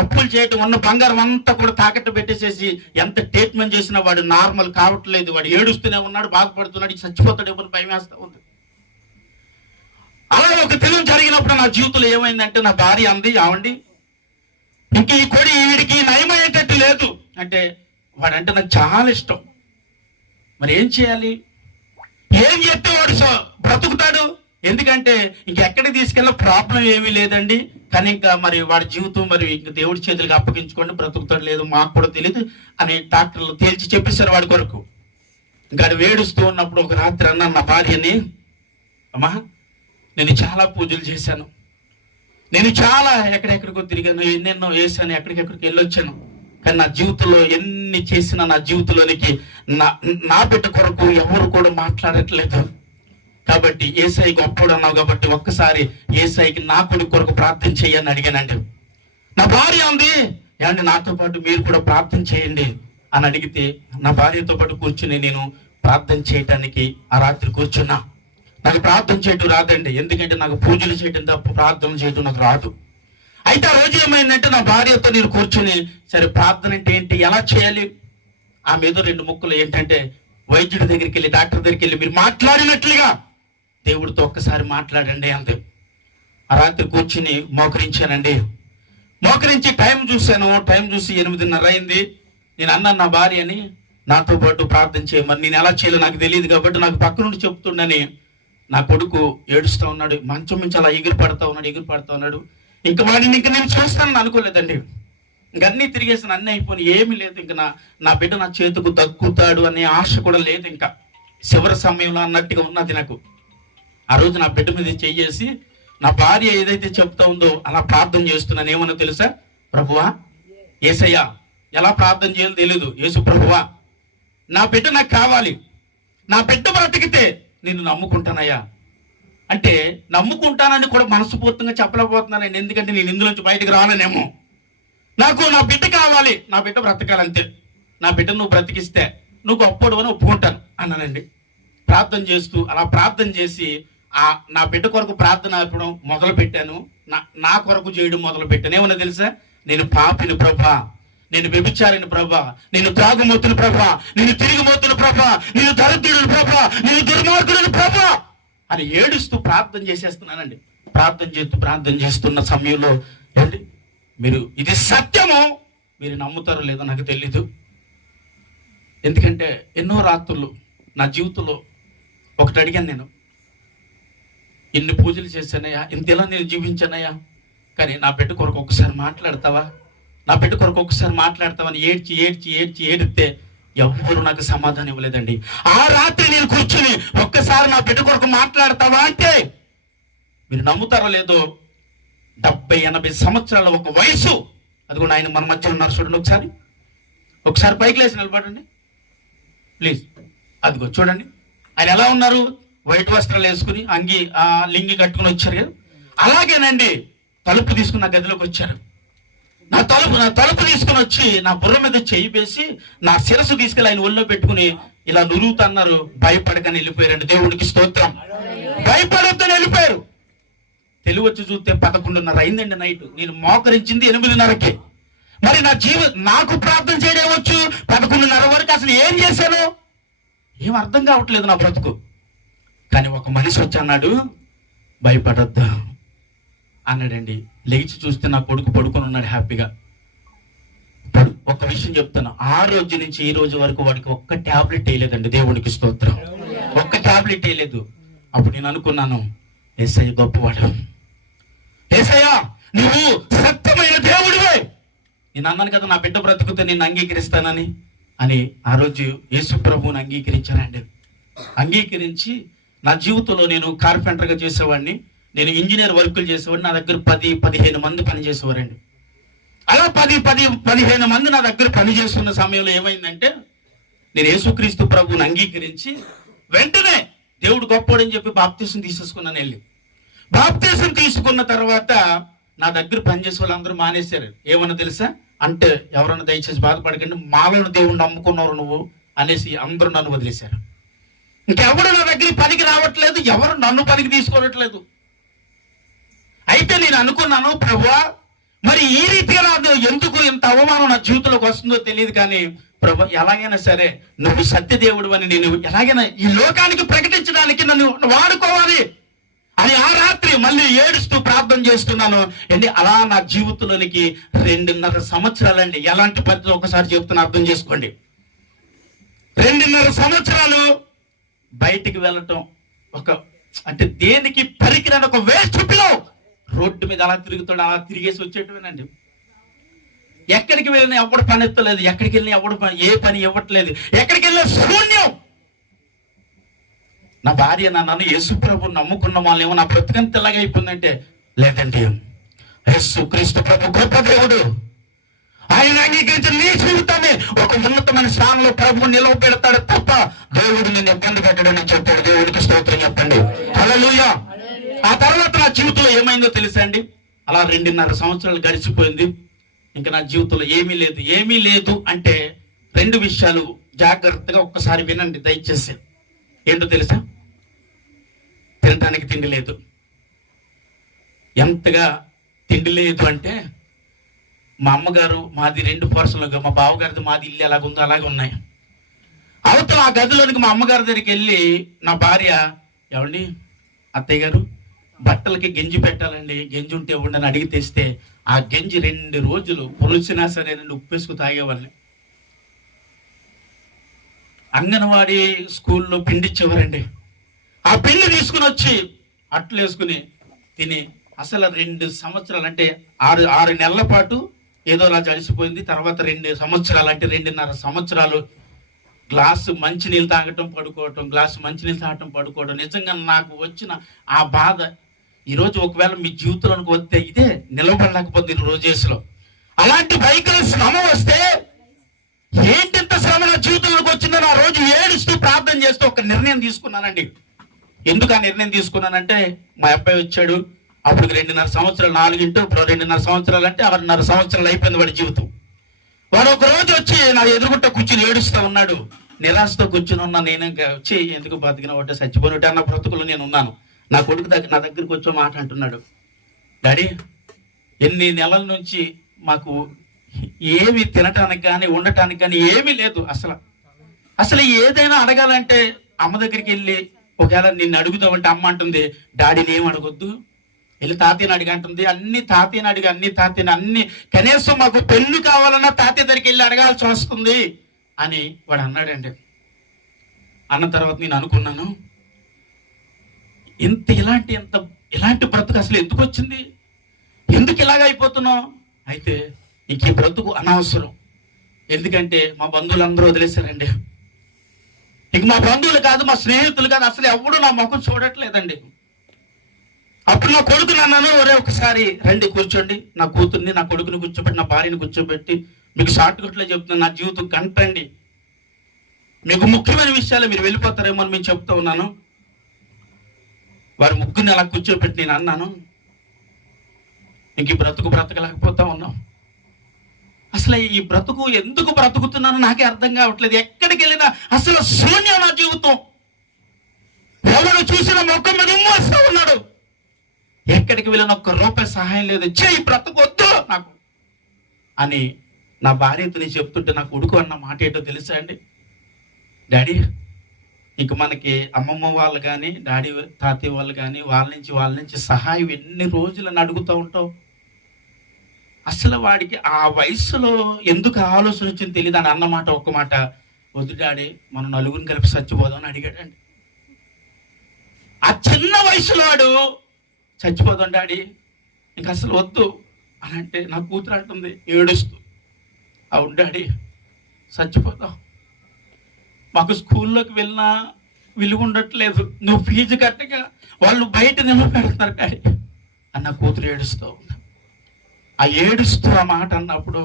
అప్పులు చేయటం, ఉన్న బంగారం అంతా కూడా తాకట్టు పెట్టేసేసి ఎంత ట్రీట్మెంట్ చేసినా వాడు నార్మల్ కావట్లేదు. వాడు ఏడుస్తూనే ఉన్నాడు, బాధపడుతున్నాడు, చచ్చిపోతాడు ఎవరు భయం వేస్తూ ఉంది. అలా ఒక దినం జరిగినప్పుడు నా జీవితంలో ఏమైందంటే, నా భార్య అంది, ఆవండి ఇంక ఈ కొడి వీడికి నయమయ్యేటట్టు లేదు అంటే, వాడంటే నాకు చాలా ఇష్టం. మరి ఏం చేయాలి, ఏం చెప్తే వాడు బ్రతుకుతాడు? ఎందుకంటే ఇంకెక్కడికి తీసుకెళ్ళిన ప్రాబ్లం ఏమీ లేదండి, కానీ ఇంకా మరి వాడి జీవితం మరి ఇంక దేవుడి చేతులకు అప్పగించుకోండి, బ్రతుకుతాడు లేదు మాకు కూడా తెలియదు అని డాక్టర్లు తేల్చి చెప్పేశారు వాడి కొరకు. ఇంకా వేడుస్తూ ఉన్నప్పుడు ఒక రాత్రి అన్నాను నా భార్యని, అమ్మా నేను చాలా పూజలు చేశాను, నేను చాలా ఎక్కడెక్కడికో తిరిగాను, ఎన్నెన్నో వేసాను, ఎక్కడికెక్కడికి వెళ్ళొచ్చాను, కానీ నా జీవితంలో ఎన్ని చేసినా నా జీవితంలోనికి నా బిడ్డ కొరకు ఎవరు కూడా మాట్లాడట్లేదు. కాబట్టి యేసయ్య గొప్పడు అన్నావు కాబట్టి ఒక్కసారి యేసయ్యకి నా కొడుకు ప్రార్థన చేయని అడిగానండి. నా భార్య ఉంది, ఏమంటే నాతో పాటు మీరు కూడా ప్రార్థన చేయండి అని అడిగితే, నా భార్యతో పాటు కూర్చుని నేను ప్రార్థన చేయటానికి ఆ రాత్రి కూర్చున్నా. నాకు ప్రార్థన చేయటం రాదండి, ఎందుకంటే నాకు పూజలు చేయటం తప్ప ప్రార్థన చేయటం నాకు రాదు. అయితే ఆ రోజు ఏమైందంటే, నా భార్యతో నేను కూర్చుని, సరే ప్రార్థన అంటే ఏంటి, ఎలా చేయాలి, ఆ మీద 2 ముక్కలు ఏంటంటే, వైద్యుడి దగ్గరికి వెళ్ళి డాక్టర్ దగ్గరికి వెళ్ళి మీరు మాట్లాడినట్లుగా దేవుడితో ఒక్కసారి మాట్లాడండి అంతే. ఆ రాత్రి కూర్చుని మోకరించానండి. మోకరించి టైం చూశాను, టైం చూసి 8:30 అయింది. నేను అన్నాను నా భార్యని, నాతో పాటు ప్రార్థన చేయమని. నేను ఎలా చేయాలో నాకు తెలియదు కాబట్టి నాకు పక్క నుండి చెప్తుండని నా కొడుకు ఏడుస్తూ ఉన్నాడు, మంచం నుంచి అలా ఎగిరి పడుతూ ఉన్నాడు. ఇంకా వాడిని ఇంక నేను చూస్తానని అనుకోలేదండి. ఇంక అన్నీ తిరిగేసిన, అన్నీ అయిపోయి ఏమీ లేదు. ఇంక నా బిడ్డ నా చేతుకు దక్కుతాడు అనే ఆశ కూడా లేదు. ఇంకా చివరి సమయంలో అన్నట్టుగా ఉన్నది నాకు. ఆ రోజు నా బిడ్డ మీద చెయ్యేసి నా భార్య ఏదైతే చెప్తా ఉందో అలా ప్రార్థన చేస్తున్నాను. ఏమన్నా తెలుసా, ప్రభువా యేసయ్యా, ఎలా ప్రార్థన చేయాలో తెలియదు, యేసు ప్రభువా నా బిడ్డ నాకు కావాలి, నా బిడ్డ బ్రతికితే నిన్ను నమ్ముకుంటానయ్యా అంటే, నమ్ముకుంటానని కూడా మనస్ఫూర్తిగా చెప్పలేకపోతున్నాను, ఎందుకంటే నేను ఇందులోంచి బయటకు రాలేనేమో. నాకు నా బిడ్డ కావాలి, నా బిడ్డ బ్రతకాలంతే, నా బిడ్డ నువ్వు బ్రతికిస్తే నువ్వు గొప్పడు అని ఒప్పుకుంటాను అన్నానండి. ప్రార్థన చేస్తూ అలా ప్రార్థన చేసి నా బిడ్డ కొరకు ప్రార్థన ఆపడం మొదలు పెట్టాను, నా కొరకు చేయడం మొదలు పెట్టాను. ఏమన్నా తెలుసా, నేను పాపిని ప్రభా, నేను వ్యభిచారిని ప్రభా, నేను త్రాగుమోతుని ప్రభా, నేను తిరిగిమోతుని ప్రభా, నేను దరిద్రుడిని ప్రభా, నేను దుర్మార్గుడిని ప్రభా అని ఏడుస్తూ ప్రార్థన చేసేస్తున్నానండి. ప్రార్థన చేస్తున్న సమయంలో ఏంటి, మీరు ఇది సత్యము, మీరు నమ్ముతారో లేదో నాకు తెలీదు. ఎందుకంటే ఎన్నో రాత్రులు నా జీవితంలో ఒకటి అడిగాను నేను, ఎన్ని పూజలు చేశానయ్యా, ఇంతలా నేను జీవించానయ్యా, కానీ నా బిడ్డ కొరకు ఒకసారి మాట్లాడతావా, నా బిడ్డ కొరకు ఒకసారి మాట్లాడతావని ఏడితే ఎవ్వరు నాకు సమాధానం ఇవ్వలేదండి. ఆ రాత్రి నేను కూర్చుని ఒక్కసారి నా బిడ్డ కొరకు మాట్లాడతావా అంటే, మీరు నమ్ముతారో లేదో 70-80 సంవత్సరాల ఒక వయసు, అది కూడా ఆయన మన మధ్య ఉన్నారు చూడండి. ఒకసారి పైకి లేచి నిలబడండి ప్లీజ్. అదిగో చూడండి ఆయన ఎలా ఉన్నారు, వైట్ వస్త్రాలు వేసుకుని లింగి కట్టుకుని వచ్చారు కదా. అలాగేనండి తలుపు తీసుకుని నా గదిలోకి వచ్చారు. నా తలుపు తీసుకుని వచ్చి నా బుర్ర మీద చేయి వేసి నా శిరస్సు తీసుకెళ్ళి ఆయన ఒళ్ళో పెట్టుకుని ఇలా నురుగుతున్నారు. భయపడకని వెళ్ళిపోయారండి. దేవుడికి స్తోత్రం. భయపడొద్దని వెళ్ళిపోయారు. తెలివి వచ్చి చూస్తే 11:30 అయిందండి నైట్. నేను మోకరించింది 8:30కే. మరి నాకు ప్రార్థన చేయడం వచ్చు 11:30 వరకు అసలు ఏం చేశాను ఏం అర్థం కావట్లేదు నా బ్రతుకు. కానీ ఒక మనిషి వచ్చి అన్నాడు, భయపడొద్దు అన్నాడండి. లేచి చూస్తే నా కొడుకు పడుకొని ఉన్నాడు హ్యాపీగా. ఒక విషయం చెప్తాను, ఆ రోజు నుంచి ఈ రోజు వరకు వాడికి ఒక్క టాబ్లెట్ వేయలేదండి. దేవుడికి స్తోత్రం. ఒక్క టాబ్లెట్ వేయలేదు. అప్పుడు నేను అనుకున్నాను, యేసయ్య గొప్పవాడు, యేసయ్య నువ్వు సత్యమైన దేవుడివే. నేను అన్నాను కదా నా బిడ్డ బ్రతుకుతే నిన్ను అంగీకరిస్తానని. ఆ రోజు యేసు ప్రభువుని అంగీకరించానండి. అంగీకరించి నా జీవితంలో నేను కార్పెంటర్గా చేసేవాడిని, నేను ఇంజనీర్ వర్కులు చేసేవాడిని. నా దగ్గర 10-15 మంది పని చేసేవారండి. అలా 10-15 మంది నా దగ్గర పని చేస్తున్న సమయంలో ఏమైందంటే, నేను యేసుక్రీస్తు ప్రభువుని అంగీకరించి వెంటనే దేవుడు గొప్పవాడని చెప్పి బాప్తీసం తీసేసుకున్నాను. వెళ్ళి బాప్తీసం తీసుకున్న తర్వాత నా దగ్గర పనిచేసే వాళ్ళందరూ మానేశారు. ఏమన్నా తెలుసా అంటే, ఎవరన్నా దయచేసి బాధపడకండి, మాలను దేవుణ్ణి నమ్ముకున్నారు నువ్వు అనేసి అందరూ నన్ను వదిలేశారు. ఇంకెవరు నా దగ్గర పనికి రావట్లేదు, ఎవరు నన్ను పనికి తీసుకోవట్లేదు. అయితే నేను అనుకున్నాను, ప్రభువా మరి ఈ రీతిగా నాకు ఎందుకు ఇంత అవమానం నా జీవితంలోకి వస్తుందో తెలియదు, కానీ ప్రభు ఎలాగైనా సరే నువ్వు సత్యదేవుడు అని నేను ఎలాగైనా ఈ లోకానికి ప్రకటించడానికి నన్ను వాడుకోవాలి అని ఆ రాత్రి మళ్ళీ ఏడుస్తూ ప్రార్థన చేస్తున్నాను అండి. అలా నా జీవితంలోనికి 2.5 సంవత్సరాలండి. ఎలాంటి పద్ధతి ఒకసారి చెప్తున్నా అర్థం చేసుకోండి. 2.5 సంవత్సరాలు బయటికి వెళ్ళటం అంటే దేనికి పరికిరాని ఒక వేస్ట్ పిలో రోడ్డు మీద అలా తిరుగుతాడు, అలా తిరిగేసి వచ్చేటమేనండి. ఎక్కడికి వెళ్ళినా ఎవడు పని ఎత్తలేదు, ఎక్కడికి వెళ్ళినా ఎవడు ఏ పని ఇవ్వట్లేదు, ఎక్కడికి వెళ్ళినా శూన్యం. నా భార్య నన్ను యేసు ప్రభు నమ్ముకున్న వాళ్ళు ఏమో నా బ్రతుకంత ఎలాగ అయిపోయిందంటే, లేదండి యేసు క్రీస్తు ప్రభు గొప్ప దేవుడు, ఆయన అంగీకరించిన నీ జీవితాన్ని ఒక ఉన్నతమైన స్థానంలో ప్రభు నిలవబెడతాడు తప్ప దేవుడు నిన్ను ఇబ్బంది పెట్టడని చెప్పాడు. దేవుడికి స్తోత్రం చెప్పండి. హల్లెలూయా. ఆ తర్వాత నా జీవితంలో ఏమైందో తెలుసా అండి, అలా 2.5 సంవత్సరాలు గడిచిపోయింది. ఇంకా నా జీవితంలో ఏమీ లేదు అంటే 2 విషయాలు జాగ్రత్తగా ఒక్కసారి వినండి దయచేసి. ఏంటో తెలుసా? తినడానికి తిండి లేదు. ఎంతగా తిండి లేదు అంటే, మా అమ్మగారు మాది 2 పోర్షన్లుగా, మా బావగారిది మాది ఇల్లు ఎలాగుందో అలాగే ఉన్నాయి. అవతల ఆ గదిలోనికి మా అమ్మగారి దగ్గరికి వెళ్ళి నా భార్య, ఏమండి అత్తయ్య గారు బట్టలకి గెంజి పెట్టాలండి, గెంజి ఉంటే ఉండని అడిగి తెస్తే ఆ గెంజి 2 రోజులు పులిసినా సరే ఉప్పేసుకు తాగేవాళ్ళని. అంగన్వాడీ స్కూల్లో పిండి ఇచ్చేవారండి. ఆ పిండి తీసుకుని వచ్చి అట్లు వేసుకుని తిని అసలు 2 సంవత్సరాలు అంటే 6 నెలల పాటు ఏదో అలా జరిసిపోయింది. తర్వాత 2 సంవత్సరాలు అంటే 2.5 సంవత్సరాలు గ్లాసు మంచినీళ్ళు తాగటం పడుకోవటం, గ్లాసు మంచినీళ్ళు తాగటం పడుకోవడం. నిజంగా నాకు వచ్చిన ఆ బాధ ఈరోజు ఒకవేళ మీ జీవితంలోకి వస్తే ఇదే నిలబడలేకపోతే రోజేసులో అలాంటి భయంకర శ్రమ వస్తే ఏంటింత శ్రమ నా జీవితంలోకి వచ్చిందని ఆ రోజు ఏడుస్తూ ప్రార్థన చేస్తూ ఒక నిర్ణయం తీసుకున్నానండి. ఎందుకు ఆ నిర్ణయం తీసుకున్నానంటే, మా అబ్బాయి వచ్చాడు, అప్పుడు 2.5 సంవత్సరాలు, 4 ఇప్పుడు 2.5 సంవత్సరాలు అంటే 6.5 సంవత్సరాలు అయిపోయింది వాడి జీవితం. వాడు ఒక రోజు వచ్చి నా ఎదురుగుంట కూర్చుని ఏడుస్తూ ఉన్నాడు. నిరాశతో కూర్చుని ఉన్నా. నేను వచ్చి ఎందుకు బతికిన ఒకటే చచ్చిపోయినట్టు అన్న బ్రతుకులు నేను ఉన్నాను. నా కొడుకు నా దగ్గరికి వచ్చే మాట అంటున్నాడు, డాడీ ఎన్ని నెలల నుంచి మాకు ఏమి తినటానికి కానీ ఉండటానికి కానీ ఏమీ లేదు. అసలు ఏదైనా అడగాలంటే అమ్మ దగ్గరికి వెళ్ళి ఒకవేళ నిన్ను అడుగుతామంటే అమ్మ అంటుంది, డాడీని ఏం అడగొద్దు, వెళ్ళి తాతయ్యని అడిగి అంటుంది. అన్ని తాతయ్యని కనీసం మాకు పెళ్లి కావాలన్నా తాతయ్య దగ్గరికి వెళ్ళి అడగాల్సి వస్తుంది అని వాడు అన్నాడండి. అన్న తర్వాత నేను అనుకున్నాను, ఇలాంటి బ్రతుకు అసలు ఎందుకు వచ్చింది, ఎందుకు ఇలాగ అయిపోతున్నావు? అయితే ఇంక ఈ బ్రతుకు అనవసరం. ఎందుకంటే మా బంధువులందరూ వదిలేశారండి. ఇంక మా బంధువులు కాదు, మా స్నేహితులు కాదు, అసలు ఎవడు నా ముఖం చూడట్లేదండి. అప్పుడు నా కొడుకు అన్నాను, ఒరే ఒకసారి రండి కూర్చోండి, నా కూతుర్ని నా కొడుకుని కూర్చోబెట్టి నా భార్యని కూర్చోబెట్టి మీకు షార్ట్ కట్లో చెప్తున్నాను, నా జీవితం కంటండి, మీకు ముఖ్యమైన విషయాలు మీరు వెళ్ళిపోతారేమో అని మేము చెప్తూ ఉన్నాను. వారి ముగ్గురిని అలా కూర్చోబెట్టి నేను అన్నాను, ఇంక ఈ బ్రతకలేకపోతా ఉన్నాం. అసలు ఈ బ్రతుకు ఎందుకు బ్రతుకుతున్నానో నాకే అర్థం కావట్లేదు. ఎక్కడికి వెళ్ళినా అసలు శూన్యం నా జీవితం. ఎవరు చూసిన ముఖం మీద వస్తూ ఉన్నాడు. ఎక్కడికి వెళ్ళిన ఒక్క రూపాయి సహాయం లేదు. ఈ బ్రతుకొద్దు నాకు అని నా భార్యతో నేను చెప్తుంటే నా కొడుకు అన్న మాట ఏంటో తెలుసా అండి, డాడీ ఇంక మనకి అమ్మమ్మ వాళ్ళు కానీ డాడీ తాతయ్య వాళ్ళు కానీ వాళ్ళ నుంచి సహాయం ఎన్ని రోజులని అడుగుతూ ఉంటావు. అసలు వాడికి ఆ వయసులో ఎందుకు ఆలోచన వచ్చింది తెలియదు అని అన్నమాట. ఒక్క మాట, వద్దు డాడీ మనం నలుగురిని కలిపి చచ్చిపోదాం అని అడిగాడండి. ఆ చిన్న వయసులో వాడు చచ్చిపోదాం డాడీ ఇంక అసలు వద్దు అని అంటే నా కూతురు అంటుంది ఏడుస్తూ, అవును డాడీ చచ్చిపోదాం, మాకు స్కూల్లోకి వెళ్ళినా విలువ ఉండట్లేదు, నువ్వు ఫీజు కట్టగా వాళ్ళు బయట నిలబెడతారు డాడీ అని నా కూతురు ఏడుస్తూ ఉంది. ఆ ఏడుస్తూ ఆ మాట అన్నప్పుడు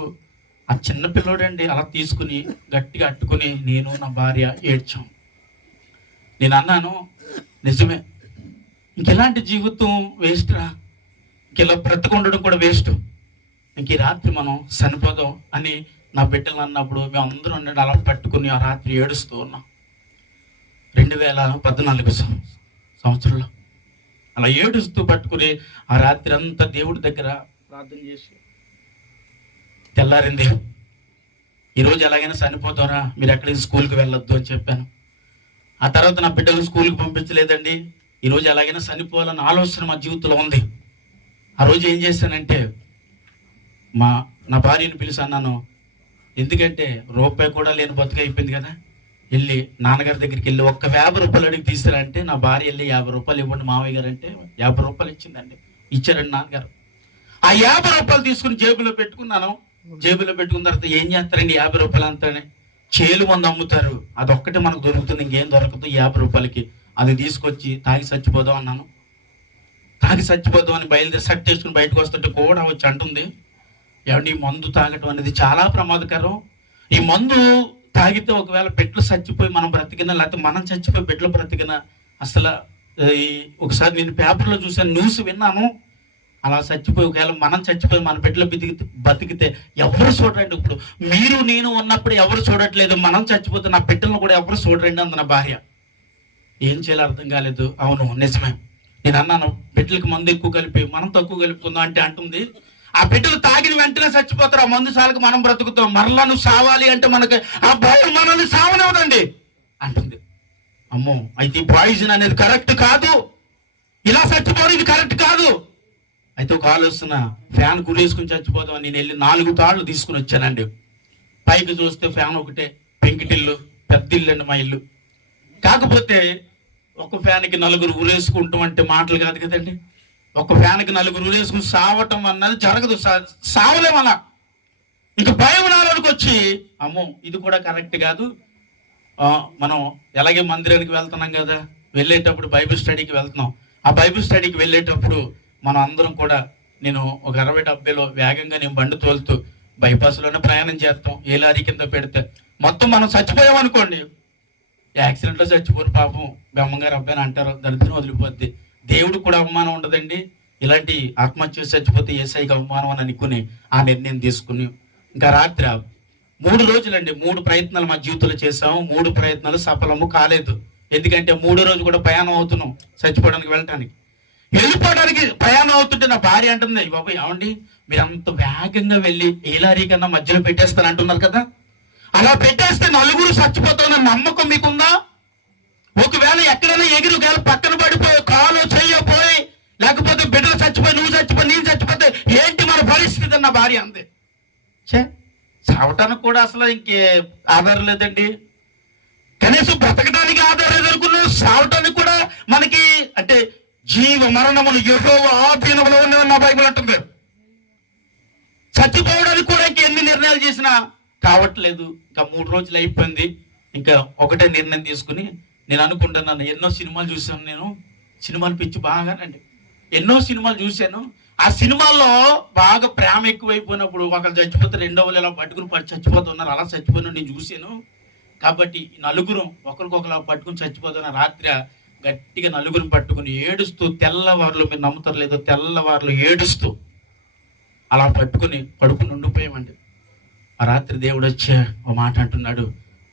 ఆ చిన్న పిల్లోడండి అలా తీసుకుని గట్టిగా అట్టుకుని నేను నా భార్య ఏడ్చాం. నేను అన్నాను, నిజమే ఇంకెలాంటి జీవితం వేస్ట్ రా, ఇలా బ్రతకుండడం కూడా వేస్ట్, ఇంక ఈ రాత్రి మనం చనిపోదాం అని నా బిడ్డలు అన్నప్పుడు మేము అందరం అలా పట్టుకుని ఆ రాత్రి ఏడుస్తూ ఉన్నాం. 2014 సంవత్సరంలో అలా ఏడుస్తూ పట్టుకుని ఆ రాత్రి అంతా దేవుడి దగ్గర ప్రార్థన చేసి తెల్లారింది. ఈరోజు ఎలాగైనా చనిపోతారా, మీరు ఎక్కడికి స్కూల్కి వెళ్ళొద్దు అని చెప్పాను. ఆ తర్వాత నా బిడ్డలు స్కూల్కి పంపించలేదండి. ఈరోజు ఎలాగైనా చనిపోవాలన్న ఆలోచన మా జీవితంలో ఉంది. ఆ రోజు ఏం చేశానంటే నా భార్యను పిలిచి అన్నాను, ఎందుకంటే రూపాయి కూడా లేని బతుక అయిపోయింది కదా, వెళ్ళి నాన్నగారి దగ్గరికి వెళ్ళి ఒక్క 50 రూపాయలు అడిగి తీసారంటే నా భార్య వెళ్ళి 50 రూపాయలు ఇవ్వండి మావయ్య గారు అంటే 50 రూపాయలు ఇచ్చిందండి. ఇచ్చారండి నాన్నగారు. ఆ 50 రూపాయలు తీసుకుని జేబులో పెట్టుకున్నాను. జేబులో పెట్టుకున్న తర్వాత ఏం చేస్తారండి 50 రూపాయలు అంతానే, చేలు మంది అమ్ముతారు, అదొక్కటి మనకు దొరుకుతుంది, ఇంకేం దొరకదు 50 రూపాయలకి, అది తీసుకొచ్చి తాగి చచ్చిపోదాం అన్నాను. తాగి చచ్చిపోదాం అని బయలుదేరి సెట్ చేసుకుని బయటకు వస్తుంటే కూడా వచ్చి అంటుంది, ఏమంటే ఈ మందు తాగటం అనేది చాలా ప్రమాదకరం, ఈ మందు తాగితే ఒకవేళ బిడ్డలు చచ్చిపోయి మనం బ్రతికినా, లేకపోతే మనం చచ్చిపోయి బిడ్డలు బ్రతికినా, అసలు ఒకసారి నేను పేపర్లో చూసాను, న్యూస్ విన్నాను, అలా చచ్చిపోయి ఒకవేళ మనం చచ్చిపోయి మన బిడ్డలు బతికితే ఎవరు చూడరండి. ఇప్పుడు మీరు నేను ఉన్నప్పుడు ఎవరు చూడట్లేదు, మనం చచ్చిపోతే నా బిడ్డలను కూడా ఎవరు చూడరండి అంది నా భార్య. ఏం చేయాలో అర్థం కాలేదు. అవును నిజమే, నేను అన్నాను బిడ్డలకు మందు ఎక్కువ కలిపి మనం తక్కువ కలుపుకుందాం అంటే అంటుంది, ఆ బిడ్డలు తాగిన వెంటనే చచ్చిపోతారు, ఆ మందు సాలకు మనం బ్రతుకుతాం, మరలా నువ్వు సావాలి అంటే మనకి ఆ భయం మనల్ని సావనివ్వదండి అంటుంది. అమ్మో, అయితే పాయిజన్ అనేది కరెక్ట్ కాదు, ఇలా చచ్చిపోవడం ఇది కరెక్ట్ కాదు. అయితే ఒక ఆలోచన, ఫ్యాన్ గురేసుకుని చచ్చిపోదాం అని నేను వెళ్ళి 4 తాళ్ళు తీసుకుని వచ్చానండి. పైకి చూస్తే ఫ్యాన్ ఒకటే, పెంకిటిల్లు, పెద్ద ఇల్లు అండి మా ఇల్లు. కాకపోతే ఒక ఫ్యాన్కి 4 ఊరేసుకుంటాం అంటే మాటలు కాదు కదండి. ఒక ఫ్యాన్కి 4 ఊరేసుకుని సావటం అన్నది జరగదు, సావలేం అలా. ఇంక భయం నాలోకి వచ్చి, అమ్మో ఇది కూడా కరెక్ట్ కాదు, మనం ఎలాగే మందిరానికి వెళ్తున్నాం కదా, వెళ్ళేటప్పుడు బైబిల్ స్టడీకి వెళ్తున్నాం, ఆ బైబిల్ స్టడీకి వెళ్ళేటప్పుడు మనం అందరం కూడా, నేను ఒక 60-70లో వేగంగా నేను బండి తోలుతూ బైపాస్లోనే ప్రయాణం చేస్తాం, ఏ లారీ కింద పెడితే మొత్తం మనం చచ్చిపోయాం అనుకోండి, యాక్సిడెంట్లో చచ్చిపోరు పాపం బెమ్మగారు అబ్బాయిని అంటారు, దరిద్రం వదిలిపోద్ది, దేవుడు కూడా అవమానం ఉండదండి, ఇలాంటి ఆత్మహత్య చచ్చిపోతే ఏసైకి అవమానం అని అనుకుని ఆ నిర్ణయం తీసుకుని ఇంకా రాత్రి 3 రోజులండి 3 ప్రయత్నాలు మా జీవితంలో చేసాము. 3 ప్రయత్నాలు సఫలము కాలేదు. ఎందుకంటే 3వ రోజు కూడా ప్రయాణం అవుతున్నాం చచ్చిపోవడానికి, వెళ్ళిపోవడానికి ప్రయాణం అవుతుంటే నా భార్య అంటుంది, బాబు ఏమండి మీరు అంత వేగంగా వెళ్ళి ఏ లారీ కన్నా మధ్యలో పెట్టేస్తాను అంటున్నారు కదా, అలా పెట్టేస్తే 4 చచ్చిపోతామన్న నమ్మకం మీకుందా? ఒకవేళ ఎక్కడైనా ఎగిరి ఒకవేళ పక్కన పడిపోయి కాలు చేయపోయి, లేకపోతే బిడ్డలు చచ్చిపోయి, నువ్వు చచ్చిపోయి, నేను చచ్చిపోతే ఏంటి మన పరిస్థితి నా భార్య అంది. చావటానికి కూడా అసలు ఇంకే ఆధారం లేదండి, కనీసం బ్రతకడానికి ఆధారం ఎదుర్కొన్నావు, చావటానికి కూడా మనకి అంటే జీవ మరణములు యెహోవా ఆధీనంలో ఉన్నదని నా బైబిల్ అంటుంది. చచ్చిపోవడానికి కూడా ఇంక ఎన్ని నిర్ణయాలు చేసినా కావట్లేదు. ఇంకా 3 రోజులు అయిపోయింది. ఇంకా ఒకటే నిర్ణయం తీసుకుని నేను అనుకుంటున్నాను, ఎన్నో సినిమాలు చూశాను, నేను సినిమాలు పిచ్చి బాగానండి, ఎన్నో సినిమాలు చూశాను. ఆ సినిమాల్లో బాగా ప్రేమ ఎక్కువైపోయినప్పుడు ఒకరు చచ్చిపోతే రెండో వాళ్ళు ఇలా పట్టుకుని చచ్చిపోతున్నారు, అలా చచ్చిపోయిన నేను చూశాను. కాబట్టి 4 ఒకరికొకరు పట్టుకుని చచ్చిపోతున్న రాత్రి గట్టిగా 4 పట్టుకుని ఏడుస్తూ, తెల్లవారులు మీరు నమ్ముతారు లేదో, తెల్లవారులు ఏడుస్తూ అలా పట్టుకుని పడుకుని ఉండిపోయామండి. ఆ రాత్రి దేవుడు వచ్చే ఒక మాట అంటున్నాడు,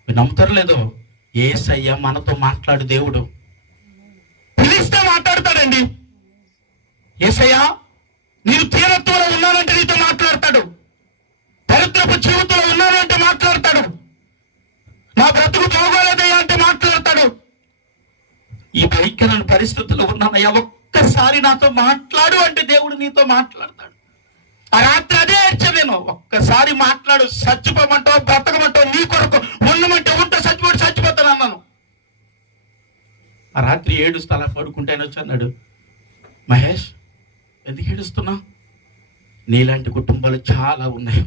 మీరు నమ్ముతారు లేదో, యేసయ్య మనతో మాట్లాడు దేవుడు, పిలిస్తే మాట్లాడతాడండి. యేసయ్య నేను తీరత్వంలో ఉన్నానంటే నీతో మాట్లాడతాడు, దరిద్రపు జీవితంలో ఉన్నానంటే మాట్లాడతాడు, నా బ్రతుకు బాగోలేదయ్యా అంటే మాట్లాడతాడు, ఈ భయంకరమైన పరిస్థితుల్లో ఉన్నానయ్యా ఒక్కసారి నాతో మాట్లాడు అంటే దేవుడు నీతో మాట్లాడతాడు. ఆ రాత్రి అదే ఏడ్చాను నేను, ఒక్కసారి మాట్లాడు, చచ్చిపోమంటావు బ్రతకమంటావు, నీ కొరకు ఉండమంటే ఉంటే చచ్చిపోతాను అన్నాను. ఆ రాత్రి ఏడుస్తూ అలా పడుకుంటే ఆయన వచ్చి అన్నాడు, మహేష్ ఎందుకు ఏడుస్తున్నావు, నీలాంటి కుటుంబాలు చాలా ఉన్నాయి,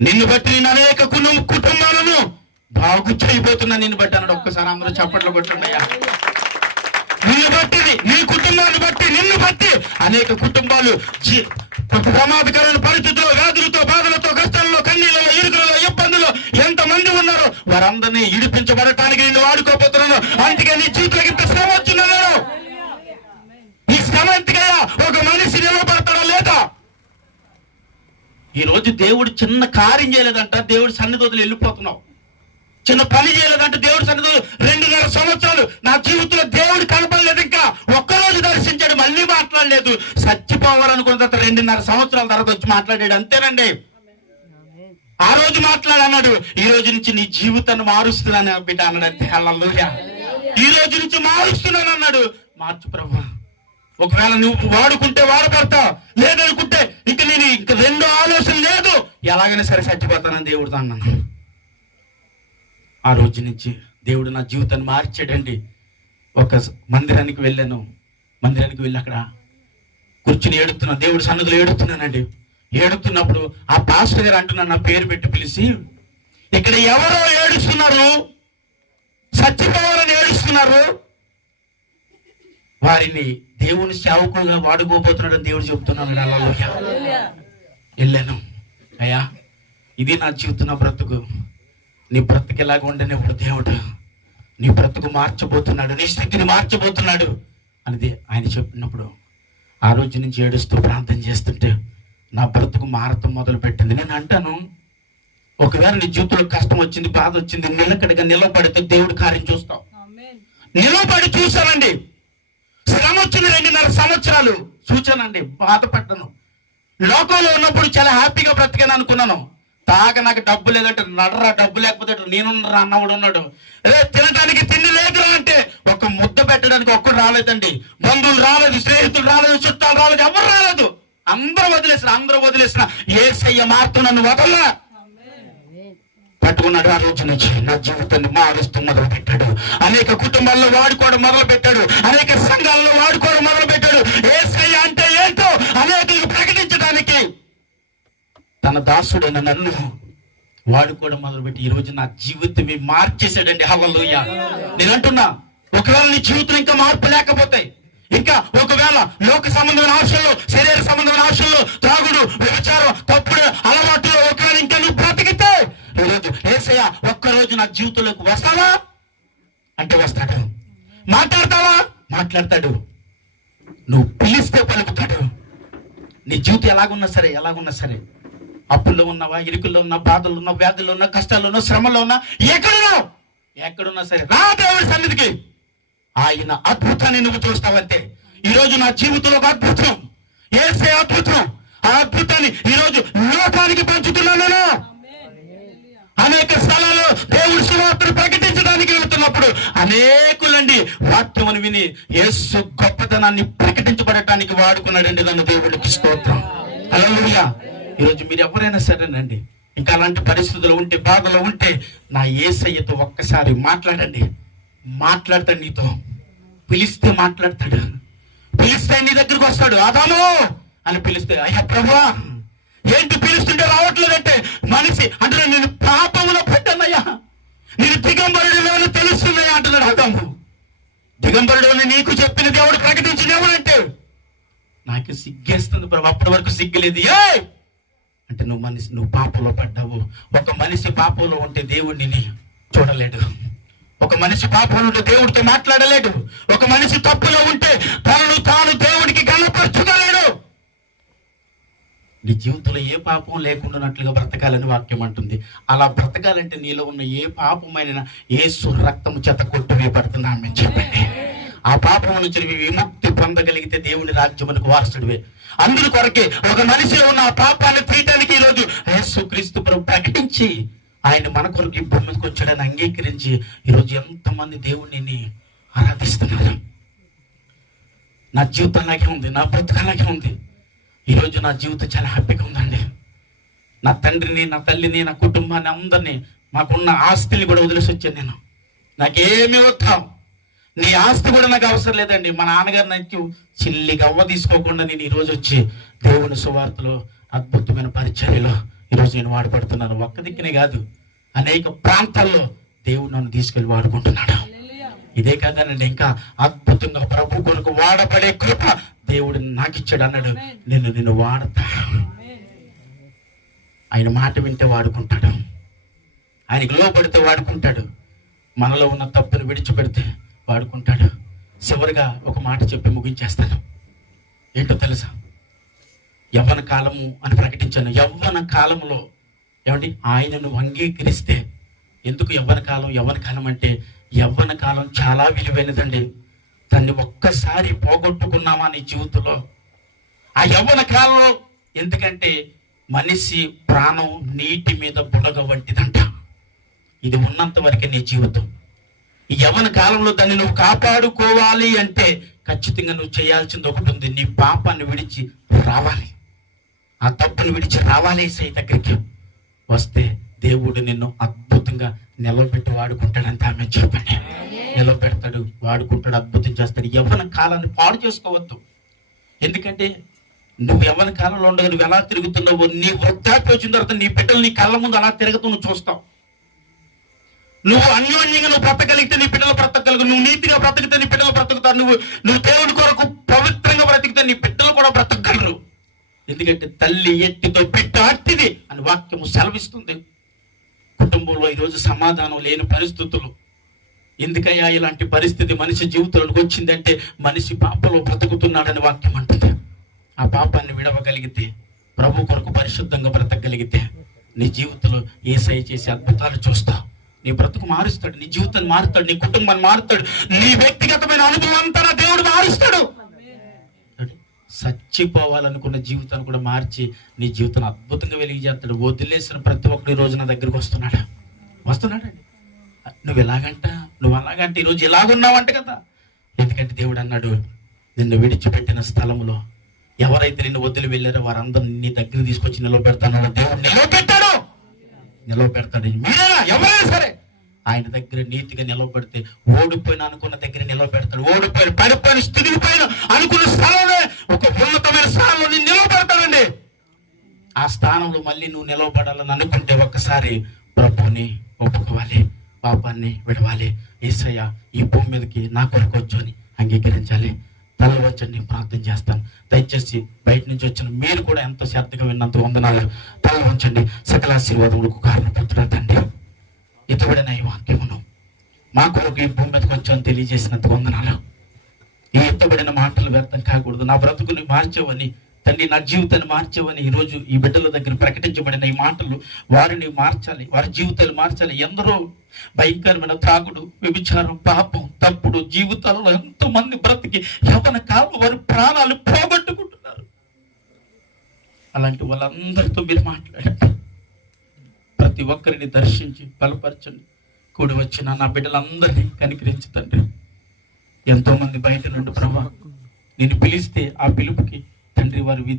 నిన్ను బట్టి నేను అనేక కుటుంబాలను బాగు చేయబోతున్నా, నిన్ను బట్టి అన్నాడు. ఒక్కసారి అందరూ చప్పట్లు కొట్టండియా. నిన్ను బట్టి, నీ కుటుంబాన్ని బట్టి, నిన్ను బట్టి అనేక కుటుంబాలు ప్రమాదకరమైన పరిస్థితుల్లో, వ్యాధులతో, బాధలతో, కష్టాల్లో, కన్నీళ్ళలో, ఇరుకులలో, ఇబ్బందుల్లో ఎంతమంది ఉన్నారో వారందరినీ ఇడిపించబడటానికి నేను వాడుకోబోతున్నాను. అందుకే నీ జీవితంలో ఇంత శ్రమ వచ్చిందో, నీ శ్రమ ఎంతకయ్యా, ఒక మనిషి నిలబడతాడు ఈ రోజు దేవుడు చిన్న కార్యం చేయలేదంట, దేవుడు సన్నిధి వదిలి వెళ్ళిపోతున్నావు. చిన్న పని చేయలేదంటే దేవుడు సన్నిధి 2.5 సంవత్సరాలు నా జీవితంలో దేవుడు కనపడలేదు, ఇంకా ఒక్కరోజు దర్శించాడు, మళ్ళీ మాట్లాడలేదు. చచ్చిపోవాలనుకున్న తర్వాత 2.5 సంవత్సరాల తర్వాత వచ్చి మాట్లాడాడు. అంతేనండి. ఆ రోజు మాట్లాడన్నాడు, ఈ రోజు నుంచి నీ జీవితాన్ని మారుస్తున్నాను బిడ్డ అన్నాడు. అంతే. హల్లెలూయా. ఈ రోజు నుంచి మారుస్తున్నాను అన్నాడు. మార్చు ప్రభువా. ఒకవేళ నువ్వు వాడుకుంటే వాడబడతావు, లేదనుకుంటే ఇంక నేను ఇంక 2 ఆలోచన లేదు, ఎలాగైనా సరే చచ్చిపోతానని దేవుడితో అన్నాను. ఆ రోజు నుంచి దేవుడు నా జీవితాన్ని మార్చాడండి. ఒక మందిరానికి వెళ్ళాను. మందిరానికి వెళ్ళి అక్కడ కూర్చుని ఏడుతున్నాను, దేవుడి సన్నిధిలో ఏడుతున్నానండి. ఏడుతున్నప్పుడు ఆ పాస్టర్ గారు అంటున్నాను, నా పేరు పెట్టి పిలిచి, ఇక్కడ ఎవరో ఏడుస్తున్నారు, చచ్చిపోవాలని ఏడుస్తున్నారు, వారిని దేవుని సేవకులుగా వాడుకోబోతున్నాడని దేవుడు చెప్తున్నాడు. హల్లెలూయా. వెళ్ళాను. అయ్యా, ఇది నా జీవితం, నా బ్రతుకు. నీ బ్రతుకు ఎలాగ ఉండనిప్పుడు దేవుడు నీ బ్రతుకు మార్చబోతున్నాడు, నీ స్థితిని మార్చబోతున్నాడు అనేది ఆయన చెప్పినప్పుడు ఆ రోజు నుంచి ఏడుస్తూ ప్రార్థన చేస్తుంటే నా బ్రతుకు మారతం మొదలు పెట్టింది. నేను అంటాను, ఒకవేళ నీ జీవితంలో కష్టం వచ్చింది, బాధ వచ్చింది, నిలకడగా నిలబడితే దేవుడు కార్యం చూస్తావు. నిలబడి చూశానండి. శ్రమ వచ్చిన 2.5 సంవత్సరాలు చూచానండి. బాధపడ్డాను. లోకంలో ఉన్నప్పుడు చాలా హ్యాపీగా బ్రతికాను అనుకున్నాను. నాకు డబ్బు లేదంటే నడరా, డబ్బు లేకపోతే నేనున్నరా అన్నవాడు ఉన్నాడు. తినడానికి తిండి లేదురా అంటే ఒక ముద్ద పెట్టడానికి ఒక్కడు రాలేదండి. బంధువులు రాలేదు, స్నేహితులు రాలేదు, చుట్టాలు రాలేదు, ఎవరు రాలేదు. అందరూ వదిలేసిన యేసయ్య మాత్రం నన్ను వదలలా పట్టుకున్నాడు. ఆ రోజు నుంచి నా జీవితాన్ని మారుస్తూ మొదలు పెట్టాడు. అనేక కుటుంబాల్లో వాడుకోవడం మొదలు పెట్టాడు. అనేక సంఘాల్లో వాడుకోవడం మొదలు పెట్టాడు. యేసయ్య అంటే ఏంటో అనేకలకు ప్రకటించడానికి తన దాసుడైన నన్ను వాడుకోవడం మొదలుపెట్టి ఈ రోజు నా జీవితమే మార్చేశాడండి. హల్లెలూయా. నేను అంటున్నా, ఒకవేళ నీ జీవితం ఇంకా మార్పు లేకపోతే, ఇంకా ఒకవేళ లోక సంబంధమైన ఆశల్లో, శరీర సంబంధమైన ఆశల్లో, త్రాగుడు, వ్యభిచారం, తప్పుడు అలవాటులో ఒకవేళ ఇంకా నువ్వు బ్రతికితే, ఈరోజు యేసయ్య ఒక్కరోజు నా జీవితంలోకి వస్తావా అంటే వస్తాడు. మాట్లాడతావా మాట్లాడతాడు. నువ్వు పిలిస్తే పలుకుతాడు. నీ జీవితం ఎలాగున్నా సరే అప్పుల్లో ఉన్నావా, ఇరుకుల్లో ఉన్నా, బాధల్లో ఉన్నా, వ్యాధుల్లో ఉన్నా, కష్టాల్లో ఉన్నా, శ్రమలో ఉన్నా, ఎక్కడున్నా సరే రా దేవుడి సన్నిధికి. ఆయన అద్భుతాన్ని నువ్వు చూస్తావంతే. ఈరోజు నా జీవితంలో ఒక అద్భుతం, యేసయ్య అద్భుతం. ఆ అద్భుతాన్ని ఈరోజు లోకానికి పంచుతున్నాను. అనేక స్థలాల్లో దేవుడి సువార్తను ప్రకటించడానికి వెళుతున్నప్పుడు అనేకులండి వాక్యమును విని యేసు గొప్పతనాన్ని ప్రకటించబడటానికి వాడుకున్నాడండి నన్ను. దేవుడికి స్తోత్రం. హల్లెలూయా. ఈరోజు మీరు ఎవరైనా సరేనండి, ఇంకా అలాంటి పరిస్థితులు ఉంటే, బాధలో ఉంటే, నా యేసయ్యతో ఒక్కసారి మాట్లాడండి. మాట్లాడతాడు నీతో. పిలిస్తే మాట్లాడతాడు. పిలిస్తే నీ దగ్గరకు వస్తాడు. ఆదాము అని పిలిస్తే, అయ్యా ప్రభువా ఏంటి పిలుస్తుంటే రావట్లేదంటే, మనిషి అంటే నేను పాపంలో పెట్టానయ్యా, నేను దిగంబరుడు తెలుస్తున్నాయా అంటున్నాడు ఆదాము. దిగంబరుడు అని నీకు చెప్పిన దేవుడు ప్రకటించిన ఎవరంటే, నాకు సిగ్గేస్తుంది ప్రభు. అప్పటి వరకు సిగ్గులేదు. అంటే నువ్వు పాపంలో పడ్డావు. ఒక మనిషి పాపంలో ఉంటే దేవుడిని చూడలేడు. ఒక మనిషి పాపంలో ఉంటే దేవుడితో మాట్లాడలేడు. ఒక మనిషి తప్పులో ఉంటే తనను తాను దేవుడికి కనపరచుకోలేడు. నీ జీవితంలో ఏ పాపం లేకుండానట్లుగా బ్రతకాలని వాక్యం అంటుంది. అలా బ్రతకాలంటే నీలో ఉన్న ఏ పాపమైన యేసు రక్తము చేత కొట్టివేయబడుతున్నాను మేము చెప్పండి. ఆ పాపం నుంచి విముక్తి పొందగలిగితే దేవుని రాజ్యమునకు వారసుడివే. అందుకు కొరకే ఒక మనిషిలో ఉన్న ఆ పాపాన్ని తీయటానికి ఈరోజు యేసుక్రీస్తు ప్రభు ప్రకటించి ఆయన మన కొరకు ఈ భూమికి వచ్చాడని అంగీకరించి ఈరోజు ఎంతమంది దేవుడిని ఆరాధిస్తున్నారు. నా జీవితం అలాగే ఉంది, నా బ్రతుకు అలాగే ఉంది. ఈరోజు నా జీవితం చాలా హ్యాపీగా ఉందండి. నా తండ్రిని, నా తల్లిని, నా కుటుంబాన్ని, అందరినీ, మాకున్న ఆస్తిని కూడా వదిలేసి వచ్చాను నేను. నాకేమీ వద్దాం, నీ ఆస్తి కూడా నాకు అవసరం లేదండి. మా నాన్నగారు నాకు చిల్లి గవ్వ తీసుకోకుండా నేను ఈరోజు వచ్చి దేవుని సువార్తలో అద్భుతమైన పరిచర్యలో ఈరోజు నేను వాడబడుతున్నాను. ఒక్క దిక్కునే కాదు, అనేక ప్రాంతాల్లో దేవుడు నన్ను తీసుకెళ్లి వాడుకుంటున్నాడు. ఇదే కాదండి, ఇంకా అద్భుతంగా ప్రభు కొరకు వాడబడే కృప దేవుడు నాకు ఇచ్చాడు అన్నాడు. నిన్ను వాడతా. ఆయన మాట వింటే వాడుకుంటాడు, ఆయనకు లోపడితే వాడుకుంటాడు, మనలో ఉన్న తప్పును విడిచిపెడితే వాడుకుంటాడు. చివరిగా ఒక మాట చెప్పి ముగించేస్తాను. ఏంటో తెలుసా, యవ్వన కాలము అని ప్రకటించాను. యవ్వన కాలంలో ఏమండి ఆయనను అంగీకరిస్తే, ఎందుకు యవ్వన కాలం అంటే యవ్వన కాలం చాలా విలువైనదండి. దాన్ని ఒక్కసారి పోగొట్టుకున్నామా నీ జీవితంలో, ఆ యవ్వన కాలంలో, ఎందుకంటే మనిషి ప్రాణం నీటి మీద బుడగ వంటిదంట. ఇది ఉన్నంత వరకే నీ జీవితం. ఈ యవ్వన కాలంలో దాన్ని నువ్వు కాపాడుకోవాలి అంటే ఖచ్చితంగా నువ్వు చేయాల్సింది ఒకటి ఉంది. నీ పాపాన్ని విడిచి రావాలి, ఆ తప్పును విడిచి రావాలి. ఏసయ్య దగ్గరికి వస్తే దేవుడు నిన్ను అద్భుతంగా నిలబెట్టి వాడుకుంటాడంటే ఆమె చెప్పండి. నిలబెడతాడు, వాడుకుంటాడు, అద్భుతం చేస్తాడు. యవ్వన కాలాన్ని పాడు చేసుకోవద్దు. ఎందుకంటే నువ్వు యవ్వన కాలంలో ఉండగా నువ్వు ఎలా తిరుగుతున్నావు, నీ వృద్ధాప్యం వచ్చిన తర్వాత నీ బిడ్డలు నీ కళ్ళ ముందు అలా తిరుగుతూ నువ్వు చూస్తావు. నువ్వు అన్యోన్యంగా నువ్వు బ్రతకగలిగితే నీ బిడ్డలు బ్రతకగలగు, నువ్వు నీతిగా బ్రతికితే నీ బిడ్డలు బ్రతుకుతారు, నువ్వు దేవుడి కొరకు పవిత్రంగా బ్రతికితే నీ బిడ్డలు కూడా బ్రతకగలరు. ఎందుకంటే తల్లి ఎట్టితో బిడ్డ అట్టిది అని వాక్యము సెలవిస్తుంది. కుటుంబంలో ఈరోజు సమాధానం లేని పరిస్థితులు. ఎందుకయ్యా ఇలాంటి పరిస్థితి మనిషి జీవితంలోకి వచ్చిందంటే మనిషి పాపలో బ్రతుకుతున్నాడని వాక్యం అంటుంది. ఆ పాపాన్ని విడవగలిగితే, ప్రభు కొరకు పరిశుద్ధంగా బ్రతకగలిగితే నీ జీవితంలో యేసయ్య చేసే అద్భుతాలు చూస్తావు. నీ బ్రతుకు మారుస్తాడు, నీ జీవితాన్ని మారుతాడు, నీ కుటుంబాన్ని మారుతాడు, నీ వ్యక్తిగతమైన అనుభవం అంతా దేవుడు మారుస్తాడు. చచ్చిపోవాలనుకున్న జీవితాన్ని కూడా మార్చి నీ జీవితాన్ని అద్భుతంగా వెలిగిచేస్తాడు. వదిలేసిన ప్రతి ఒక్కరు ఈ రోజు నా దగ్గరికి వస్తున్నాడండి. నువ్వు ఎలాగంట, నువ్వు అలాగంటే ఈరోజు ఎలాగున్నావంట కదా. ఎందుకంటే దేవుడు అన్నాడు, నిన్ను విడిచిపెట్టిన స్థలంలో ఎవరైతే నిన్ను వదిలి వెళ్ళారో వారందరూ నీ దగ్గర తీసుకొచ్చి నిలబెడతానన్న దేవుడు నిలబెడతాడు. మీరైనా ఎవరైనా సరే ఆయన దగ్గర నీతిగా నిలబడితే, ఓడిపోయిన అనుకున్న దగ్గర నిలబెడతాడు. ఓడిపోయిన పడిపోయిన స్థితికి పైన అనుకున్న స్థలంలో ఒక ఉన్నతమైన స్థానంలో నేను నిలబెడతానండి. ఆ స్థానంలో మళ్ళీ నువ్వు నిలబడాలని అనుకుంటే ఒక్కసారి ప్రభుని ఒప్పుకోవాలి, పాపాన్ని విడవాలి. యేసయ్య ఈ భూమి మీదకి నా కొరకు వచ్చని అంగీకరించాలి. తల వచ్చండి, ప్రార్థన చేస్తాను. దయచేసి బయట నుంచి వచ్చిన మీరు కూడా ఎంతో శ్రద్ధగా విన్నంత వందనాలు. తల వంచండి. సకల ఆశీర్వాదములకు కారణపుత్రుడా తండ్రి, ఇతబడిన ఈ వాక్యమును మా కొరకు ఈ భూమి మీదకి వచ్చామని తెలియజేసినంత వందనాలు. ఈ ఎత్తబడిన మాటలు వ్యర్థం కాకూడదు. నా బ్రతుకుని మార్చేవని తండ్రి, నా జీవితాన్ని మార్చేవని ఈరోజు ఈ బిడ్డల దగ్గర ప్రకటించబడిన ఈ మాటలు వారిని మార్చాలి, వారి జీవితాలు మార్చాలి. ఎందరో భయంకరమైన త్రాగుడు, వ్యభిచారం, పాపం, తప్పుడు జీవితాలలో ఎంతో మంది బ్రతికి యవ్వన కాలం వారి ప్రాణాలు పోగొట్టుకుంటున్నారు. అలాంటి వాళ్ళందరితో మీరు మాట్లాడండి. ప్రతి ఒక్కరిని దర్శించి బలపరచండి. కూడి వచ్చిన నా బిడ్డలందరినీ కనికరించండి. ఎంతో మంది బయట నుండి ప్రభా నిన్ను పిలిస్తే ఆ పిలుపుకి తండ్రి వారి